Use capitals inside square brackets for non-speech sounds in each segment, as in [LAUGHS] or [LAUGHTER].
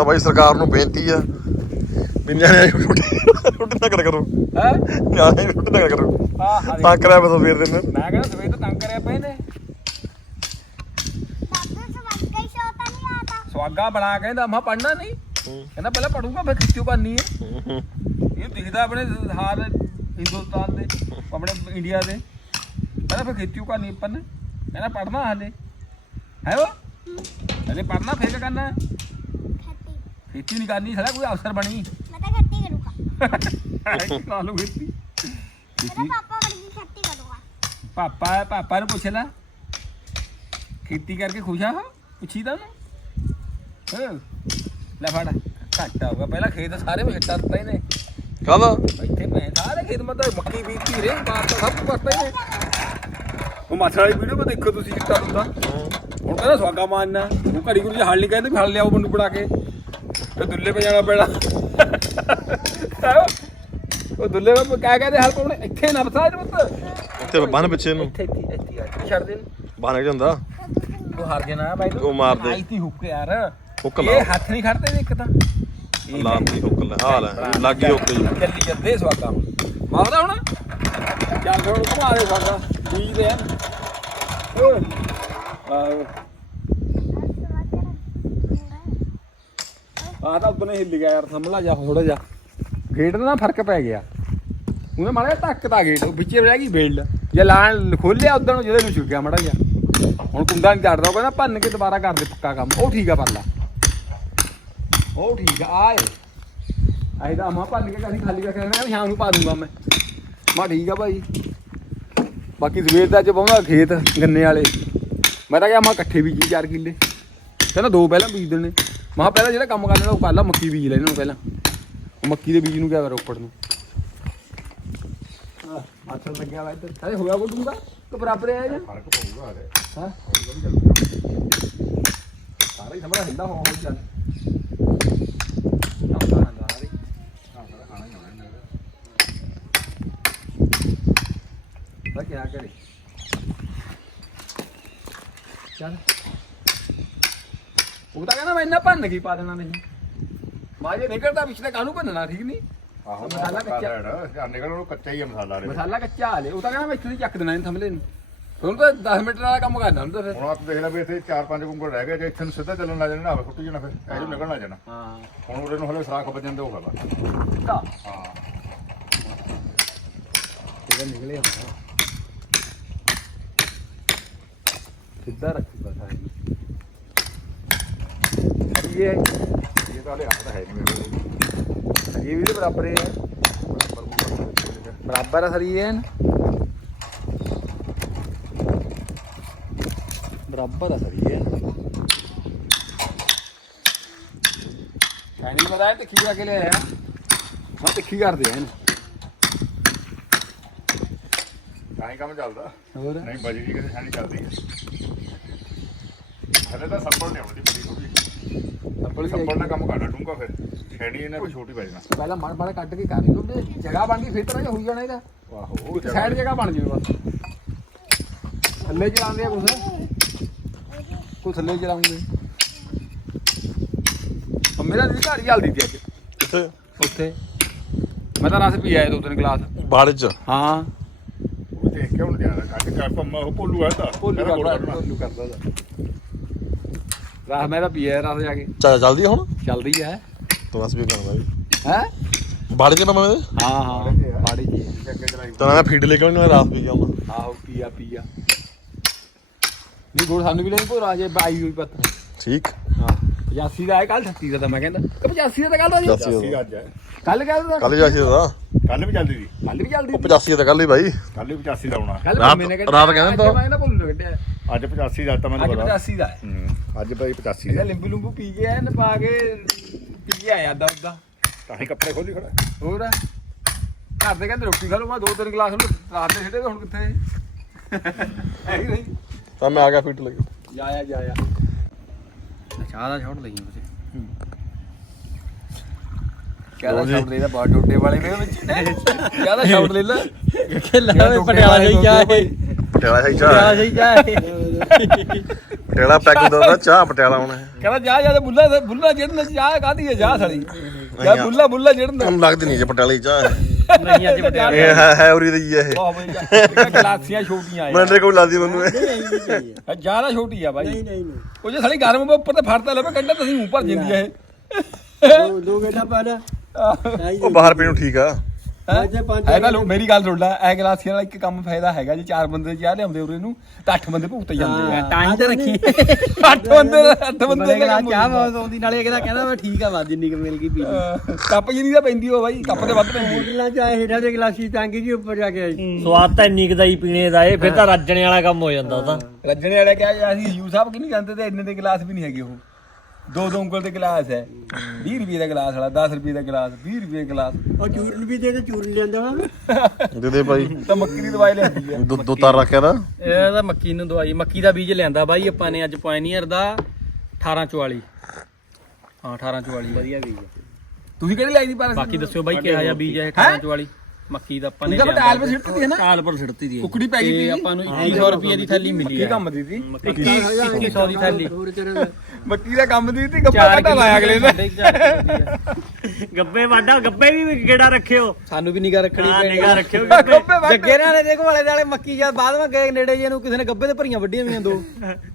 ਕਰਦਾ ਬਾਈ ਸਰਕਾਰ ਨੂੰ ਬੇਨਤੀ ਆ ਵੀ ਨਿਆਣੇ ਰੋਟੀ ਰੋਟੀ ਨਾ ਕਰ ਕਰੋ। ਹੈ? ਨਿਆਣੇ ਰੋਟੀ ਨਾ ਕਰੋ। ਆ ਹਾਂ ਤਾਂ ਕਰਿਆ ਬਸ ਫੇਰ ਦਿਨ। ਮੈਂ ਕਹਿੰਦਾ ਸਵੇਰ ਤੋਂ ਤੰਗ ਕਰਿਆ ਪਏ ਨੇ। ਸਵਾਗਾ ਹੀ ਸ਼ੋਤਾ ਨਹੀਂ ਆਤਾ ਸਵਾਗਾ ਬਣਾ ਕਹਿੰਦਾ ਮੈਂ ਪੜਨਾ ਨਹੀਂ। ਕਹਿੰਦਾ ਪਹਿਲਾਂ ਪੜੂੰਗਾ ਫਿਰ ਖਿੱਚੂ ਕਰਨੀ ਹੈ ਇਹ ਦਿਖਦਾ ਆਪਣੇ ਹਾਲ ਹਿੰਦੁਸਤਾਨ ਦੇ ਆਪਣੇ ਇੰਡੀਆ ਦੇ। ਕਹਿੰਦਾ ਫਿਰ ਖੇਤੀ ਕਰਨੀ ਆਪਾਂ ਨੇ। ਕਹਿੰਦਾ ਪੜਨਾ ਹਾਲੇ ਹੈ ਉਹ? ਹਲੇ ਪੜਨਾ ਫਿਰ ਕਰਨਾ। ਖੇਤੀ ਨਹੀਂ ਕਰਨੀ ਸਾਲਾ ਕੋਈ ਅਫਸਰ ਬਣੀ। ਮੈਂ ਤਾਂ ਖੱਟੀ ਕਰੂੰਗਾ। ਕਰਾ ਲੂ ਖੇਤੀ ਮੈਂ ਖੇਤੀ। ਤਾਂ ਪਾਪਾ ਵਰਗੀ ਖੱਟੀ ਕਰੂੰਗਾ। ਪਾਪਾ ਹੈ ਪਾਪਾ ਨੂੰ ਪੁੱਛ ਲੈ। ਖੇਤੀ ਕਰਕੇ ਖੁਸ਼ ਆ? ਪੁੱਛੀ ਤਾਂ ਉਹਨੂੰ। ਹਾਂ। ਲੈ ਫੜ ਘੱਟ ਆਊਗਾ ਪਹਿਲਾਂ ਖੇਤ ਸਾਰੇ ਵਿੱਚ ਛੱਟਾ ਦਿੱਤਾ ਇਹਨੇ ਕਾਹਦਾ ਇੱਥੇ ਮੈਂ ਸਾਰੇ ਖੇਤ ਮਾ ਤਾਂ ਮੱਕੀ ਬੀਜਤੀ ਰੇ ਬਾਤ ਤਾਂ ਸਭ ਕੁਝ ਕਰਤਾ ਇਹਨੇ ਉਹ ਮਾਥਾ ਵਾਲੀ ਵੀਡੀਓ 'ਤੇ ਦੇਖੋ ਤੁਸੀਂ ਚਿੱਟਾ ਹੁੰਦਾ ਹੁਣ ਕਹਿੰਦਾ ਸਵਾਗਾ ਮਾਰਨਾ। ਉਹ ਘੜੀ ਘੜੀ ਹਲ ਨਹੀਂ ਕਹਿੰਦੇ ਵੀ ਹਲ ਲਿਆਓ ਮੈਨੂੰ ਬਣਾ ਕੇ। ਤੇ ਦੁੱਲੇ ਪੇ ਜਾਣਾ ਪੈਣਾ। ਉਹ ਦੁੱਲੇ ਪੇ ਕਹਿ ਕਹਿੰਦੇ ਹਲ ਪਾਉਣੇ ਇੱਥੇ ਨਾ ਬਸਾ ਪੁੱਤ। ਇੱਥੇ ਬੰਨ ਪਿੱਛੇ ਨੂੰ ਇੱਥੇ ਇੱਥੇ ਇੱਥੇ ਆ ਛੱਡ ਦੇ ਬੰਨ ਜਾਂਦਾ ਉਹ ਹਾਰ ਨਾ ਬਾਈ ਉਹ ਮਾਰ ਦੇ। ਆਈ ਤੀ ਹੁੱਕ ਯਾਰ। ਹੁੱਕ ਇਹ ਲਾ। ਹੱਥ ਨਹੀਂ ਖੜਦੇ ਇੱਕ ਤਾਂ। ਇਹ ਲਾਤੀ ਹੁੱਕ ਲੈ ਹਾਲ ਹੈ ਲੱਗੀ ਹੁੱਕ ਜੀ। ਚੱਲੀ ਜਾਂਦੇ ਸਵਾਗਾ ਮਾਰਦਾ ਹੁਣ? ਚੱਲ ਹੁਣ ਘੁਮਾ ਦੇ ਸਵਾਗਾ ਬੀਜ ਦੇ ਆਹ। ਆ ਤਾਂ ਉਦੋਂ ਹਿੱਲ ਗਿਆ ਯਾਰ ਸੰਭਲਾ ਜਾ ਥੋੜਾ ਜਿਹਾ। ਗੇਟ ਦਾ ਨਾ ਫ਼ਰਕ ਪੈ ਗਿਆ। ਉਹਨੇ ਮਾੜਾ ਜਿਹਾ ਧੱਕਦਾ ਗੇਟ, ਉਹ ਵਿੱਚੇ ਰਹਿ ਗਈ ਬੇਲਡ ਜੇ ਲਾਣ ਖੋਲਿਆ ਉਦੋਂ ਨੂੰ, ਜਿਹਦੇ ਨੂੰ ਛੁੱਟ ਗਿਆ ਮਾੜਾ ਜਿਹਾ। ਹੁਣ ਕੁੰਡਾ ਨਹੀਂ ਚੜਦਾ, ਉਹ ਕਹਿੰਦਾ ਭੰਨ ਕੇ ਦੁਬਾਰਾ ਕਰ ਦੇ ਪੱਕਾ ਕੰਮ। ਉਹ ਠੀਕ ਆ ਪਰਲਾ ਉਹ ਠੀਕ ਆ, ਆਏ। ਆਏ ਤਾਂ ਮਾ ਭੰਨ ਕੇ ਕਹੀਂ ਖਾਲੀ ਕਰਕੇ ਰਹਿਣਾ ਸ਼ਾਮ ਨੂੰ ਪਾ ਦੂੰਗਾ ਮੈਂ। ਮਾ ਠੀਕ ਆ ਭਾਈ। ਬਾਕੀ ਸਵੇਰ ਦਾ ਅੱਜ ਪਾਉਂਦਾ ਖੇਤ ਗੰਨੇ ਵਾਲੇ। ਮੈਂ ਤਾਂ ਕਿਹਾ ਮਾ ਇਕੱਠੇ ਬੀਜੀ ਚਾਰ ਕਿੱਲੇ। ਕਹਿੰਦਾ ਦੋ ਪਹਿਲਾਂ ਬੀਜ ਦੇਣੇ। ਮਾ ਪਹਿਲਾਂ ਜਿਹੜਾ ਕੰਮ ਕਰਨਾ ਉਹ ਕਰ ਲਾ ਮੱਕੀ ਬੀਜ ਲੈ ਇਹਨਾਂ ਨੂੰ ਪਹਿਲਾਂ। ਉਹ ਮੱਕੀ ਦੇ ਬੀਜ ਨੂੰ ਕਿਹਾ ਰੋਪੜ ਨੂੰ। ਆਹ ਮਾਥਾ ਲੱਗਿਆ ਵਾ ਇੱਧਰ। ਅਰੇ ਹੋਇਆ ਕੋ ਦੂੰਗਾ ਕਿ ਬਰਾਬਰ ਹੈ ਜਾਂ? ਫ਼ਰਕ ਪਊਗਾ ਹਲੇ ਹਾਂ। ਸਾਰਾ ਹੀ ਸਮਰਾ ਹਿੱਲਾ ਹੋ ਹੋ ਚੱਲ। ਆਉਂਦਾ ਆਂਦਾ ਹਰੀ ਖਾਣਾ ਹੀ ਹੋਣਾ ਇਹਨਾਂ ਤਾਂ ਕਿਆ ਕਰੇ। ਚੱਲ। ਉਹ ਤਾਂ ਕਹਿੰਦਾ ਮੈਂ ਇੰਨਾ ਭੰਨ ਕੀ ਪਾ ਦੇਣਾ ਨਹੀਂ। ਮਾਜੇ ਨਿਕਲਦਾ ਪਿਛਲੇ ਕਾਹਨੂੰ ਭੰਨਣਾ ਠੀਕ ਨਹੀਂ? ਆਹੋ ਮਸਾਲਾ ਕੱਚਾ। ਨਿਕਲ ਉਹ ਕੱਚਾ ਹੀ ਆ ਮਸਾਲਾ ਰੇ ਮਸਾਲਾ ਕੱਚਾ ਹਾਲੇ ਉਹ ਤਾਂ ਕਹਿੰਦਾ ਮੈਂ ਇੱਥੇ ਦੀ ਚੱਕ ਦੇਣਾ ਇਹਨੂੰ ਥੰਮਲੇ ਨੂੰ। ਹੁਣ ਤਾਂ 10 ਮਿੰਟ ਵਾਲਾ ਕੰਮ ਕਰਨਾ ਤਾਂ ਫਿਰ। ਹੁਣ ਆਪ ਦੇਖ ਲੈ ਵੀ ਇੱਥੇ 4-5 ਕੁੰਗਲ ਰਹਿ ਗਏ। ਜੇ ਇੱਥੇ ਨੂੰ ਸਿੱਧਾ ਚੱਲਣ ਲੱਗ ਜਾਣਾ ਨਾ ਫੁੱਟ ਜਾਣਾ ਫਿਰ। ਇਹ ਜੋ ਨਿਕਲਣਾ ਜਾਣਾ। ਹਾਂ। ਹੁਣ ਉਹਦੇ ਨੂੰ ਹਲੇ ਸਰਾਖ ਵੱਜਣ ਦੇ ਉਹ ਖਲਾ ਤਾਂ ਹਾਂ। ਇਹਦਾ ਨਿਕਲੇ ਹੁੰਦਾ ਸਿੱਧਾ ਰੱਖੀ ਬਸ ਇਹ ਤਾਂ ਹਲੇ ਆਉਂਦਾ ਹੈ ਨਹੀਂ ਮੇਰੇ ਕੋਲ। ਇਹ ਵੀ ਤੇ ਬਰਾਬਰ ਹੀ ਹੈ। ਬਰਾਬਰ ਹੈ ਸਰੀ ਇਹ। ਬਰਾਬਰ ਹੈ ਸਰੀ ਇਹ। ਸ਼ਾਇਨੀ ਪਤਾ ਹੈ ਕਰਾ ਕੇ ਲਿਆਇਆ। ਮੈਂ ਤਿੱਖੀ ਕਰਦੇ ਆ ਇਹਨੂੰ। ਤਾਂ ਹੀ ਕੰਮ ਚੱਲਦਾ। ਹੋਰ? ਨਹੀਂ ਬਜਰੀ ਕਿਤੇ ਛਾਣੀ ਚੱਲਦੀ। ਹੈ ਹਲੇ ਤਾਂ ਸੱਪੜ ਨਹੀਂ ਆਉਂਦੀ। ਸੱਪੜ ਨਾਲ ਕੰਮ ਕਰਨਾ ਡੂੰਗਾ ਫਿਰ। ਛੇੜੀ ਇਹਨੇ ਕੋਈ ਛੋਟੀ ਪੈ ਜਾਣਾ ਪਹਿਲਾਂ ਮੜ ਮੜ ਕੱਢ ਕੇ ਕਰ ਲਓ ਤੇ ਜਗ੍ਹਾ ਬਣ ਗਈ ਫਿਰ ਤਰ੍ਹਾਂ ਹੋਈ ਜਾਣਾ ਇਹਦਾ। ਆਹੋ ਸਾਈਡ ਜਗ੍ਹਾ ਬਣ ਜਾਵੇ ਬਸ। ਥੱਲੇ ਚਲਾਉਂਦੇ ਆ ਕੁਛ? ਕੁਛ ਥੱਲੇ ਚਲਾਉਂਗੇ ਉਹ ਮੇਰਾ ਦੀ ਘਰ ਜਲਦੀ ਤੀ ਅੱਜ। ਕਿੱਥੇ? ਉੱਥੇ। ਮੈਂ ਤਾਂ ਰਸ ਪੀ ਆਇਆ ਦੋ ਤਿੰਨ ਗਲਾਸ। ਬਾੜੇ ਚ? ਹਾਂ। ਉਹ ਦੇਖ ਕੇ ਹੁਣ ਜਾਣਾ ਕੱਢ ਕਰ ਪੰਮਾ ਉਹ ਭੋਲੂ ਆ ਤਾਂ ਭੋਲੂ ਕਰਦਾ। ਭੋਲੂ ਕਰਦਾ। ਰਸ ਮੈਂ ਤਾਂ ਪੀ ਆਇਆ ਰਸ ਜਾ ਕੇ। ਚਾ ਜਲਦੀ ਹੁਣ? ਚੱਲਦੀ ਹੈ ਤੂੰ ਬਸ ਵੀ ਕਰਨਾ ਵੀ ਹੈ? ਬਾੜੇ ਚ ਮਾਮੇ ਦੇ ਹਾਂ ਹਾਂ ਬਾੜੀ ਜੀ ਤਾਂ ਮੈਂ ਫੀਡ ਲੈ ਕੇ ਆਉਣਾ ਰਾਤ ਵੀ ਜਾਊਂਗਾ। ਆਹੋ ਪੀਆ ਪੀਆ ਨਹੀਂ ਗੁੜ ਸਾਨੂੰ ਵੀ ਲੈਣੀ ਭੋਰਾ ਜੇ ਬਾਈ ਹੋਈ ਪੱਤ। ਠੀਕ। ਹਾਂ 85 ਦਾ ਹੈ ਕੱਲ 36 ਦਾ ਤਾਂ ਮੈਂ ਕਹਿੰਦਾ। ਕਿ 85 ਦਾ ਤਾਂ ਕੱਲ ਦਾ ਜੀ 85 85 ਅੱਜ ਹੈ ਕੱਲ ਕਹਿੰਦਾ ਕੱਲ ਜਾਸੀ ਦਾ ਕੱਲ ਵੀ ਚੱਲਦੀ ਸੀ। ਕੱਲ ਵੀ ਚੱਲਦੀ ਉਹ 85 ਦਾ ਕੱਲ ਹੀ ਬਾਈ। ਕੱਲ ਵੀ 85 ਦਾ ਆਉਣਾ ਕੱਲ ਰਾਤ- ਮੈਨੇ ਰਾਤ ਕਹਿੰਦਾ ਤਾਂ। ਮੈਂ ਕਹਿੰਦਾ ਭੁੱਲ ਕੱਢਿਆ। ਅੱਜ 85 ਦਾ ਤਾਂ ਮੈਨੂੰ ਅੱਜ ਪਤਾ। 85 ਦਾ। ਹੈ ਹੂੰ ਅੱਜ ਭਾਈ 85 ਇਹਦਾ ਦਾ। ਲਿੰਬੂ ਲੰਬੂ ਪੀ ਕੇ ਐਨ ਪਾ ਕੇ ਪੀ ਕੇ ਆਇਆ ਦਾ ਉਦਾ ਤਾਂ ਹੀ ਕੱਪੜੇ ਖੋਲੀ ਖੜਾ। ਹੋਰ? ਘਰ ਦੇ ਕਹਿੰਦੇ ਰੋਟੀ ਖਾ ਲਓ ਮੈਂ ਦੋ ਤਿੰਨ ਗਲਾਸ ਨੂੰ ਰਾਤ ਦੇ ਛੱਡੇ ਹੁਣ ਕਿੱਥੇ? ਹੈ ਹੀ ਨਹੀਂ। ਤਾਂ ਮੈਂ ਆ ਗਿਆ ਫੀਡ ਲੈ ਕੇ ਜਾਇਆ ਜਾਇਆ ਚਾਹ ਦਾ ਛੋੜ ਲਈ ਤੁਸੀਂ। ਕਿਆਦਾ ਜੀ। ਸ਼ਾਟ ਲੈ ਲੈ ਬਾਹਰ ਟੋਟੇ ਵਾਲੇ ਦੇ ਵਿੱਚ। ਕਿਆਦਾ ਸ਼ਾਟ ਲੈ ਲੈ ਖੇਲਾ ਪਟਿਆਲਾ ਜਾਈ ਜਾਏ ਪਟਿਆਲਾ ਸਹੀ ਪਟਿਆਲਾ ਚਾਹ ਜਾਈ ਜਾਏ ਪਟਿਆਲਾ ਪੈਗ ਹੁੰਦਾ ਚਾਹ ਪਟਿਆਲਾ ਹੁਣ ਇਹ। ਕਹਿੰਦਾ ਜਾ ਜਾ ਤੇ ਬੁੱਲਾ ਬੁੱਲਾ ਜਿਹੜਨ ਜਾ ਕਾਦੀ ਹੈ ਜਾ ਸੜੀ ਜਾ ਬੁੱਲਾ ਬੁੱਲਾ ਜਿਹੜਨ ਤੁਹਾਨੂੰ ਲੱਗਦੀ ਨਹੀਂ ਜੇ ਪਟਿਆਲੇ ਦੀ ਚਾਹ ਹੈ। ਨਹੀਂ ਅੱਜ ਇਹ ਹੈ ਹੈ ਉਰੀ ਦੀ ਹੈ। ਇਹ ਜਾ ਗਲਾਸੀਆਂ ਛੋਟੀਆਂ ਆ। ਮੈਨੂੰ ਕੋਈ ਲੱਗਦੀ ਮੈਨੂੰ। ਇਹ। ਜ਼ਿਆਦਾ ਛੋਟੀ ਆ ਬਾਈ। ਨਹੀਂ ਨਹੀਂ ਉਹ ਜੇ ਸਾਲੀ ਗਰਮ ਉੱਪਰ ਤੇ ਫੜਤਾ ਲਵੇ ਕੰਡਾ ਤੁਸੀਂ ਉੱਪਰ ਜਿੰਦੀ ਆ ਦੋ ਦੋ ਗੇਟਾ ਪਾਣਾ ਇਹ ਉਹ ਬਾਹਰ ਪੀਣ ਨੂੰ ਠੀਕ ਆ। ਪੰਜ ਪੰਜ ਹੈ ਤਾਂ ਲੋ ਮੇਰੀ ਗੱਲ ਸੁਣ ਲੈ ਐ ਗਲਾਸੀਆਂ ਨਾਲ ਇੱਕ ਕੰਮ ਫਾਇਦਾ ਹੈਗਾ ਜੇ ਚਾਰ ਬੰਦੇ ਚਾਹ ਲਿਆਉਂਦੇ ਉਰੇ ਨੂੰ ਤਾਂ ਅੱਠ ਬੰਦੇ ਭੁਗਤ ਜਾਂਦੇ ਆ। ਤਾਂ ਹੀ ਤਾਂ ਰੱਖੀ। [LAUGHS] ਅੱਠ ਬੰਦੇ ਅੱਠ ਬੰਦੇ ਦਾ ਕੰਮ ਚਾਹ ਬਹੁਤ ਆਉਂਦੀ ਨਾਲੇ ਕਹਿੰਦਾ ਕਹਿੰਦਾ ਮੈਂ ਠੀਕ ਆ ਵਾ ਜਿੰਨੀ ਕੁ ਮਿਲ ਗਈ ਪੀ ਲਈ। ਕੱਪ ਜਿੰਨੀ ਦਾ ਪੈਂਦੀ ਉਹ ਬਾਈ ਕੱਪ ਦੇ ਵੱਧ ਪੈਂਦੀ ਹੋਟਲਾਂ ਚ ਆਏ ਹੇਠਾਂ ਦੇ ਗਲਾਸੀ ਟਾਂਗੀ ਜੀ ਉੱਪਰ ਜਾ ਕੇ ਆਈ ਸਵਾਦ ਤਾਂ ਇੰਨੀ ਕੁ ਦਾ ਹੀ ਪੀਣੇ ਦਾ ਏ ਫਿਰ ਤਾਂ ਰੱਜਣੇ ਵਾਲਾ ਕੰਮ ਹੋ ਜਾਂਦਾ ਉਹ ਤਾਂ। ਰੱਜਣੇ ਵਾਲੇ ਕਿਹਾ ਜੀ ਅਸੀਂ ਹਯੂ ਸਾਹਿਬ ਕਿ ਨਹੀਂ ਜਾਂਦੇ ਤੇ ਇੰਨੇ ਦੇ ਗਲਾਸ ਵੀ ਨਹੀਂ ਹੈਗੇ ਉਹ। ਦੋ ਦੋ ਉਂਗਲ ਦੇ ਗਲਾਸ ਹੈ। 20 ਰੁਪਏ ਦਾ ਗਲਾਸ ਵਾਲਾ 10 ਰੁਪਏ ਦਾ ਗਲਾਸ 20 ਰੁਪਏ ਦਾ ਗਲਾਸ। ਉਹ ਚੂਰਨ ਵੀ ਦੇ ਤੇ ਚੂਰਨ ਲਿਆਂਦਾ ਵਾ। ਦੇ ਦੇ ਭਾਈ। ਤਾਂ ਮੱਕੀ ਦੀ ਦਵਾਈ ਲੈਂਦੀ ਹੈ। ਦੋ ਦੋ ਤਾਰ ਰੱਖਿਆ ਦਾ ਇਹ ਤਾਂ ਮੱਕੀ ਨੂੰ ਦਵਾਈ ਮੱਕੀ ਦਾ ਬੀਜ ਲਿਆਂਦਾ ਬਾਈ ਆਪਾਂ ਨੇ ਅੱਜ ਪਾਇਨੀਅਰ ਦਾ 1844 ਹਾਂ 1844 ਵਧੀਆ ਬੀਜ ਤੁਸੀਂ ਕਿਹੜੀ ਲਾਈ ਦੀ ਪਰ ਬਾਕੀ ਦੱਸਿਓ ਬਾਈ ਕਿਹਾ ਜਿਹਾ ਬੀਜ ਹੈ 1844 ਮੱਕੀ ਦਾ ਆਪਾਂ ਨੇ ਟਾਇਲ 'ਤੇ ਸਿੱਟਦੀ ਹੈ ਨਾ। ਟਾਲ ਪਰ ਸਿੱਟਤੀ ਦੀ ਕੁਕੜੀ ਪੈ ਗਈ ਤੇ ਆਪਾਂ ਨੂੰ 2100 ਰੁਪਏ ਦੀ ਥੈਲੀ ਮਿਲੀ ਕੀ ਹੈ ਕੰਮ ਦੀ ਸੀ। 2100 ਦੀ ਥੈਲੀ। ਮੱਕੀ ਦਾ ਕੰਮ ਦੀ ਸੀ ਗੱਪਾ ਘਟਾ ਲਾਇਆ ਅਗਲੇ ਨੇ। ਗੱਬੇ ਵਾਡਾ ਗੱਬੇ ਵੀ ਗੇੜਾ ਰੱਖਿਓ? ਸਾਨੂੰ ਵੀ ਨਿਗਾ ਰੱਖਣੀ ਹਾਂ ਨਿਗਾ ਰੱਖਿਓ ਗੱਪੇ ਵੱਢ- ਜੱਗੇ ਨਾਲ ਨੇ ਦੇਖੋ ਵਾਲੇ ਨਾਲੇ ਮੱਕੀ ਜਾਂ ਬਾਅਦ ਵਿੱਚ ਗਏ ਨੇੜੇ ਜੇ ਨੂੰ ਕਿਸੇ ਨੇ ਗੱਬੇ ਤੇ ਭਰੀਆਂ ਵੱਡੀਆਂ ਵੀਆਂ ਦੋ।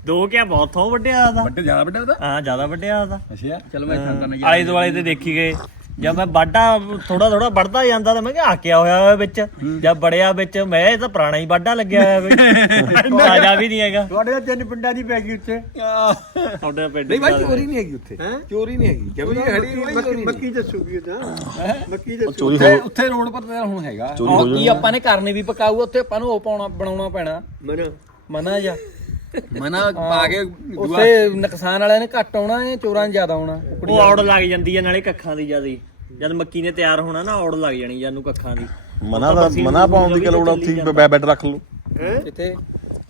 ਦੋ ਕਿਆ ਬਹੁਤ ਥੋ ਵੱਡਿਆ ਦਾ ਵੱਡੇ ਜ਼ਿਆਦਾ ਵੱਡੇ ਉਹਦਾ? ਹਾਂ ਜ਼ਿਆਦਾ ਵੱਡਿਆ ਦਾ ਅੱਛਾ। ਚਲ ਮੈਂ ਖਾਂਦਾ ਨਹੀਂ ਆਲੇ ਦੁਆਲੇ ਤੇ ਦੇਖੀ ਗਏ। ਜਦ ਮੈਂ ਵਾਢਾ ਥੋੜਾ ਥੋੜਾ ਵੱਢਦਾ ਜਾਂਦਾ ਤਾਂ ਮੈਂ ਕਿਹਾ ਆ ਕਿਆ ਹੋਇਆ ਹੋਇਆ ਵਿੱਚ? ਜਦ ਬੜਿਆ ਵਿੱਚ? ਮੈਂ ਇਹ ਤਾਂ ਪੁਰਾਣਾ ਹੀ ਵਾਢਾ ਲੱਗਿਆ ਹੋਇਆ ਬਈ ਤਾਜ਼ਾ ਵੀ ਨਹੀਂ ਹੈਗਾ। ਤੁਹਾਡੇ ਤਾਂ ਤਿੰਨ ਪਿੰਡਾਂ ਦੀ ਪੈ ਗਈ ਉੱਥੇ। ਤੁਹਾਡੇ ਪਿੰਡ ਨਹੀਂ ਭਾਈ ਚੋਰੀ ਨਹੀਂ ਹੈਗੀ ਉੱਥੇ। ਹੈਂ? ਚੋਰੀ ਨਹੀਂ ਹੈਗੀ। ਖੜੀ ਹੋਈ ਮੱਕੀ ਦੱਸੂਗੀ ਤਾਂ। ਮੱਕੀ ਦੱਸੂ ਚੋਰੀ ਉੱਥੇ ਰੋਡ ਪਰ ਤਾਂ ਹੁਣ ਹੈਗਾ। ਕੀ ਆਪਾਂ ਨੇ ਕਰਨੇ ਵੀ ਪਕਾਊ ਉੱਥੇ ਆਪਾਂ ਨੂੰ ਉਹ ਪਾਉਣਾ ਬਣਾਉਣਾ ਪੈਣਾ। ਮਨਾ। ਮਨਾ ਜਾ। ਮਨਾ ਪਾ ਕੇ ਦੂਆ ਉੱਥੇ ਨੁਕਸਾਨ ਵਾਲਿਆਂ ਨੇ ਘੱਟ ਆਉਣਾ ਹੈ ਚੋਰਾਂ ਨੇ ਜ਼ਿਆਦਾ ਆਉਣਾ? ਉਹ ਔੜ ਲੱਗ ਜਾਂਦੀ ਹੈ ਨਾਲੇ ਕੱਖਾਂ ਦੀ ਜਿਆਦੀ। ਜਦ ਮੱਕੀ ਨੇ ਤਿਆਰ ਹੋਣਾ ਨਾ ਔੜ ਲੱਗ ਜਾਣੀ ਜਾਨੂੰ ਕੱਖਾਂ ਦੀ। ਮਨਾ ਦਾ ਮਨਾ ਪਾਉਣ ਦੀ ਕਿ ਲੋੜ ਉੱਥੇ ਬੈੱਡ ਰੱਖ ਲਓ। ਕਿੱਥੇ?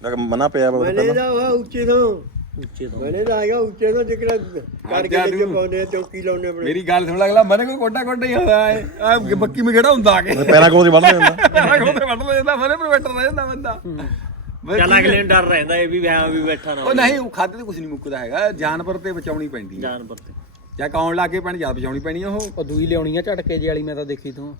ਲੱਗ ਮਨਾ ਪਿਆ ਮਨੇ ਪਹਿਲਾਂ। ਦਾ ਉਹ ਉੱਚੇ ਤੋਂ। ਉੱਚੇ ਤੋਂ। ਮਨੇ ਦਾ ਹੈਗਾ ਉੱਚੇ ਤੋਂ ਜਿਹੜਾ ਕਰਕੇ। ਲੱਗੇ ਪਾਉਂਦੇ ਆ ਚੌਕੀ ਲਾਉਣੇ ਆਪਣੇ। ਮੇਰੀ ਗੱਲ ਸੁਣ ਅਗਲਾ ਮਨੇ ਕੋਈ ਕੋਟਾ ਕੋਟਾ ਹੀ ਹੁੰਦਾ ਹੈ ਆ ਬੱਕੀ ਮੇ ਖੜਾ ਹੁੰਦਾ ਆ ਕੇ। ਪੈਰਾਂ ਕੋਲ ਦੀ ਵੱਢ ਜਾਂਦਾ। ਪੈਰਾਂ ਕੋਲ ਤੇ ਵੱਢ ਲੈਂਦਾ ਮਨੇ ਪਰ ਬੈਠਾ ਰਹਿੰਦਾ ਬੰਦਾ। ਚੱਲ ਅਗਲੇ ਨੂੰ ਡਰ ਰਹਿੰਦਾ ਇਹ ਵੀ ਵਿਆਹ ਵੀ ਬੈਠਾ ਨਾ ਉਹ ਨਹੀਂ ਉਹ ਖਾਦੇ ਤੇ ਕੁਝ ਨਹੀਂ ਮੁੱਕਦਾ ਹੈਗਾ। ਜਾਨਵਰ ਤੇ ਬਚਾਉਣੀ ਪੈਂਦੀ ਹੈ। ਜਾਨਵਰ ਤੇ। ਜਾਂ ਕੌਣ ਲੱਗੇ ਪੈਣ ਜਾਂ ਬਚਾਉਣੀ ਪੈਣੀ ਆ ਉਹ। ਉਹ ਦੂਈ ਲਿਆਉਣੀ ਆ ਝਟਕੇ ਜਿਹੀ ਵਾਲੀ ਮੈਂ ਤਾਂ ਦੇਖੀ ਤੂੰ।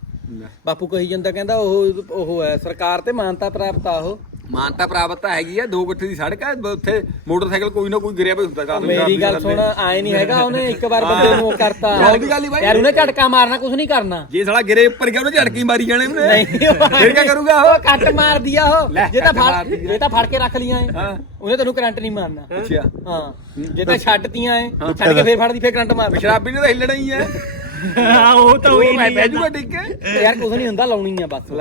ਬਾਪੂ ਕਹੀ ਜਾਂਦਾ ਕਹਿੰਦਾ ਉਹ ਉਹ ਹੈ। ਸਰਕਾਰ ਤੇ ਮਾਨਤਾ ਪ੍ਰਾਪਤ ਆ ਉਹ। ਮਾਨਤਾ ਪ੍ਰਾਪਤ ਤਾਂ ਹੈਗੀ ਆ ਦੋ ਗੱਠੇ ਦੀ ਸੜਕ ਆ ਬ- ਉੱਥੇ ਮੋਟਰਸਾਈਕਲ ਕੋਈ ਨਾ ਕੋਈ ਗਿਰਿਆ ਪਿਆ ਹੁੰਦਾ ਰਾਤ ਨੂੰ ਮੇਰੀ ਗੱਲ। ਸੁਣ ਆਏ ਨਹੀਂ ਹੈਗਾ ਉਹਨੇ ਇੱਕ ਵਾਰ ਬੰਦੇ ਨੂੰ ਉਹ ਕਰਤਾ। ਗੱਲ ਦੀ ਗੱਲ ਹੀ ਬਾਈ। ਯਾਰ ਉਹਨੇ ਝਟਕਾ ਮਾਰਨਾ ਕੁਝ ਨਹੀਂ ਕਰਨਾ। ਜੇ ਸਾਲਾ ਗਿਰੇ ਉੱਪਰ ਗਿਆ ਉਹਨੇ ਝੜਕੀ ਮਾਰੀ ਜਾਣੇ ਉਹਨੇ। ਨਹੀਂ ਫਿਰ ਕੀ ਕਰੂਗਾ ਉਹ? ਉਹ ਕੱਟ ਮਾਰ ਦਿਆ ਉਹ। ਜੇ ਤਾਂ ਕੱਟ ਮਾਰ ਫੜ ਦਿਆ। ਜੇ ਤਾਂ ਫੜ ਕੇ ਰੱਖ ਲੀਆਂ ਏ ਹਾਂ। ਉਹਨੇ ਤੈਨੂੰ ਕਰੰਟ ਨਹੀਂ ਮਾਰਨਾ। ਅੱਛਾ। ਹਾਂ। ਜੇ ਤਾਂ ਛੱਡਤੀਆਂ ਏ ਛੱਡ ਕੇ ਫੇਰ ਫੜਦੀ ਫੇਰ ਕਰੰਟ ਮਾਰਨਾ ਸ਼ਰਾਬੀ ਨੇ ਤਾਂ ਹਿੱਲਣਾ ਹੀ ਹੈ ਉਹ ਤਾਂ ਉਹ ਮੈਂ ਬਹਿ ਜੂਗਾ ਟਿਕ ਯਾਰ ਕੁਝ ਨਹੀਂ ਹੁੰਦਾ ਲਾਉਣੀ ਆ ਬਸ।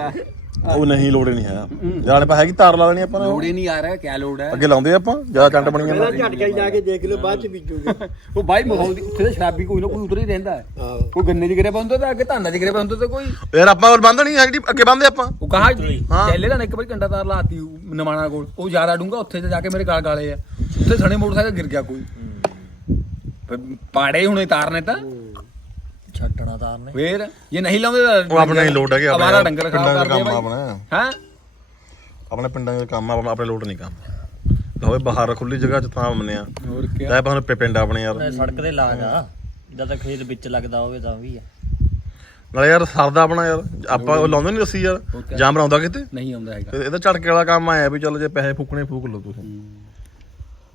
ਉਹ ਨਹੀਂ ਲੋੜ ਨਹੀਂ ਹੈ। ਜਾਣੇ ਪਾ ਹੈਗੀ ਤਾਰ ਲਾ ਲੈਣੀ ਆਪਾਂ ਨੇ। ਲੋੜੇ ਨਹੀਂ ਆ ਰਿਹਾ ਕਿਆ ਲੋੜ ਹੈ? ਅੱਗੇ ਲਾਉਂਦੇ ਆਪਾਂ ਜ਼ਿਆਦਾ ਚੰਡ ਬਣੀ ਪਹਿਲਾਂ ਜਾਂਦਾ ਝਟਕਾ ਹੀ ਲਾ ਕੇ ਦੇਖ ਲਓ ਬਾਅਦ ਚ ਬੀਜੂਗੇ। ਉਹ ਬਾਈ ਮਾਹੌਲ ਦੀ ਉੱਥੇ ਸ਼ਰਾਬੀ ਕੋਈ ਨਾ ਕੋਈ ਉਧਰ ਹੀ ਰਹਿੰਦਾ ਹੈ। ਕੋਈ ਗੰਨੇ ਚ ਗਿਰੇ ਬੰਦਾ ਤਾਂ ਅੱਗੇ ਧਾਨਾ ਚ ਗਿਰੇ ਬੰਦਾ ਤਾਂ ਕੋਈ। ਯਾਰ ਆਪਾਂ ਉਹ ਬੰਦ ਨਹੀਂ ਹੈਗੀ ਅੱਗੇ ਬੰਦੇ ਆਪਾਂ। ਉਹ ਕਹਾ। ਚੱਲੇ ਤਾਂ ਇੱਕ ਵਾਰੀ ਕੰਡਾ ਤਾਰ ਲਾਤੀ ਨਮਾਣਾ ਕੋਲ। ਉਹ ਜ਼ਿਆਦਾ ਡੂੰਗਾ ਉੱਥੇ ਤੇ ਜਾ ਕੇ ਮੇਰੇ ਗਾਲ ਗਾਲੇ ਆ। ਉੱਥੇ ਸਣੇ ਮੋਟਰਸਾਈਕਲ ਗਿਰ ਗਿਆ ਕੋਈ। ਪਾੜੇ ਹੁਣੇ ਤਾਰਨੇ ਤਾਂ। ਛੱਡਣਾ ਤਾਰ ਨੇ ਫੇਰ? ਜੇ ਨਹੀਂ ਲਾਉਂਦੇ ਤਾਂ ਉਹ ਆਪਣਾ ਹੀ ਲੋਟ ਹੈਗੇ ਅਵਾਰਾ ਡੰਗਰ ਪਿੰਡਾਂ ਖਰਾਬ ਦਾ ਕਰਦੇ ਕੰਮ ਆ ਆ ਆਪਣਾ। ਹਾਂ? ਆਪਣੇ ਪਿੰਡਾਂ ਦਾ ਕੰਮ ਆ ਆਪਣਾ- ਆਪਣੇ ਲੋਟ ਨਹੀਂ ਕੰਮ। ਹੋਵੇ ਬਾਹਰ ਖੁੱਲੀ ਜਗ੍ਹਾ 'ਚ ਤਾਂ ਮੰਨਿਆ ਹੋਰ ਕੀ ਚਾਹੇ ਆਪਾਂ ਨੂੰ ਪਿੰਡ ਆਪਣੇ ਯਾਰ। ਸੜਕ ਤੇ ਲਾ ਜਾ ਜਦ ਤੱਕ ਖੇਤ ਵਿੱਚ ਲੱਗਦਾ ਹੋਵੇ ਤਾਂ ਵੀ ਆ। ਨਾਲੇ ਯਾਰ ਸਰਦਾ ਆਪਣਾ ਯਾਰ। ਆਪਾਂ ਉਹ ਲਾਉਂਦੇ ਨਹੀਂ ਅਸੀਂ ਯਾਰ। ਜਾਮ ਆਉਂਦਾ ਕਿਤੇ? ਨਹੀਂ ਆਉਂਦਾ ਹੈਗਾ। ਇਹਦਾ ਝਟਕੇ ਵਾਲਾ ਕੰਮ ਆਇਆ ਵੀ ਚੱਲ ਜੇ ਪੈਸੇ ਫੂਕਣੇ ਫੂਕ ਲਓ ਤੁਸੀਂ।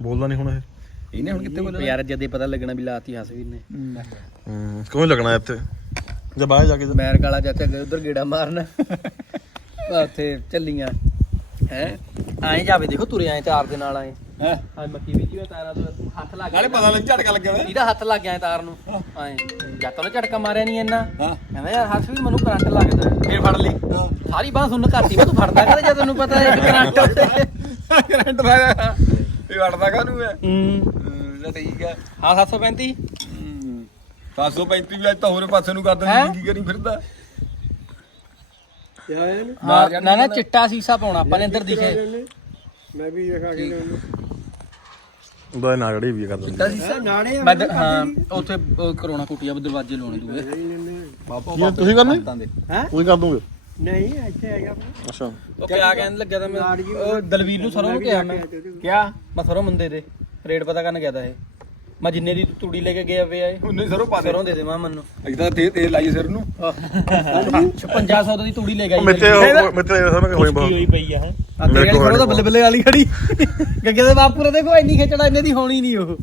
ਬੋਲਦਾ ਨਹੀਂ ਹੁਣ ਇਹ। ਇਹਨੇ ਹੁਣ ਕਿੱਥੇ ਬੋਲਣਾ ਯਾਰ ਜਦੇ ਪਤਾ ਲੱਗਣਾ ਵੀ ਲਾਤੀ ਹਸਵੀਰ ਨੇ ਹੂੰ। ਕਿਉਂ ਲੱਗਣਾ ਇੱਥੇ? ਜੇ ਬਾਹਰ ਜਾ ਕੇ ਜਾ- ਮੈਰ ਕਾਲਾ ਚਾਚਾ ਗਏ ਉਧਰ ਗੇੜਾ ਮਾਰਨ। [LAUGHS] ਉੱਥੇ ਚੱਲੀਆਂ ਹੈ? ਆਏ ਜਾਵੇ ਦੇਖੋ ਤੁਰੇ ਆਏ ਤਾਰ ਦੇ ਨਾਲ ਆਏ। ਹੈ? ਆ ਮੱਕੀ ਵਿੱਚ ਵੀ ਤਾਰਾ ਤੋਂ ਹੱਥ ਲੱਗ ਨਾਲੇ ਪਤਾ ਲੱਗ ਝਟਕਾ ਲੱਗਿਆ ਵਾ ਇਹਦਾ ਹੱਥ ਲੱਗ ਗਿਆ ਤਾਰ ਨੂੰ। ਆਏ। ਜਦ ਤੱਕ ਝਟਕਾ ਮਾਰਿਆ ਨਹੀਂ ਇੰਨਾ। ਹਾਂ। ਕਹਿੰਦਾ ਯਾਰ ਹਸਵੀਰ ਮੈਨੂੰ ਕਰੰਟ ਲੱਗਦਾ ਹੈ। ਫੇਰ ਫੜ ਲਈ। ਸਾਰੀ ਬਾਹ ਸੁਣ ਕਰਤੀ। ਮੈਂ ਤੂੰ ਫੜਦਾ ਕਰ ਜੇ ਤੈਨੂੰ ਪਤਾ ਹੈ ਕਰੰਟ ਕਰੰਟ ਦਾ ਇਹ ਵੜਦਾ ਕਾਹਨੂੰ ਹੈ ਹੂੰ। ਹੂੰ, ਤਾਂ ਠੀਕ ਹੈ ਹਾਂ 735 ਹੂੰ। 735 ਵੀ ਅੱਜ ਤਾਂ ਹੋਰੇ ਪਾਸੇ ਨੂੰ ਕਰ ਹੈਂ? ਦਿੰਦੀ ਕੀ ਕਰੀ ਫਿਰਦਾ? ਆਇਆ ਨੇ ਹਾਂ ਨਾ ਨਾ ਚਿੱਟਾ ਸੀਸਾ ਪਾਉਣਾ ਆਪਾਂ ਨੇ ਅੰਦਰ ਦਿਖੇ। ਮੈਂ ਵੀ ਦੇਖਾ ਕੇ ਲਿਆਉਂਦਾ। ਉਹਦਾ ਨਾ ਵੀ ਕਰ ਦਿੰਦੇ। ਨਾੜੇ ਆ ਮੈਂ ਦ- ਹਾਂ ਉੱਥੇ ਉਹ ਕਰੋਨਾ ਕੁੱਟੀਆ ਦਰਵਾਜ਼ੇ ਲਾਉਣੇ ਦੂਏ। ਤੁਸੀਂ ਕਰਨੇ? ਦੇ। ਹੈਂ? ਤੁਸੀਂ ਕਰ ਦੂੰਗੇ। ਨਹੀਂ ਇੱਥੇ ਹੈਗਾ ਅੱਛਾ। ਉਹ ਕਿਆ ਕਹਿਣ ਲੱਗਾ ਤਾਂ ਮੈਂ? ਉਹ ਦਲਵੀਰ ਨੂੰ ਸਰੋਂ ਨੂੰ ਕਿਹਾ ਮੈਂ। ਕਿਆ? ਮੈਂ ਸਰੋਂ ਮੰਦੇ ਦੇ। ਰੇਟ ਪਤਾ ਕਰਨ ਗਿਆ ਤਾ ਇਹ। ਮੈਂ ਜਿੰਨੇ ਦੀ ਤੂੜੀ ਲੈ ਕੇ ਗਿਆ ਪਿਆ ਇਹ ਉਹਨੇ ਸਰੋਂ ਪਾ ਦੇ ਸਰੋਂ ਦੇ ਦੇ ਮੈਂ ਮੈਨੂੰ। ਇਦਾਂ ਤੇ ਤੇਲ ਲਾਈ ਸਿਰ ਨੂੰ। 5500 ਦੀ ਤੂੜੀ ਲੈ ਗਿਆ ਮਿੱਤੇ ਮਿੱਤੇ ਸਮਝ ਹੋਈ ਕੀ ਬਹੁਤ ਹੋਈ ਪਈ ਆ ਆ ਤੇਰੇ ਵਾਲੀ ਸਰੋਂ ਤਾਂ ਬੱਲੇ ਬੱਲੇ ਵਾਲੀ ਖੜੀ। ਗੱਗੇ ਦੇ ਬਾਪੂ ਰੇ ਦੇਖੋ ਇੰਨੀ ਖੇਚੜਾ ਇਹਨੇ ਦੀ ਹੋਣੀ ਨਹੀਂ ਉਹ।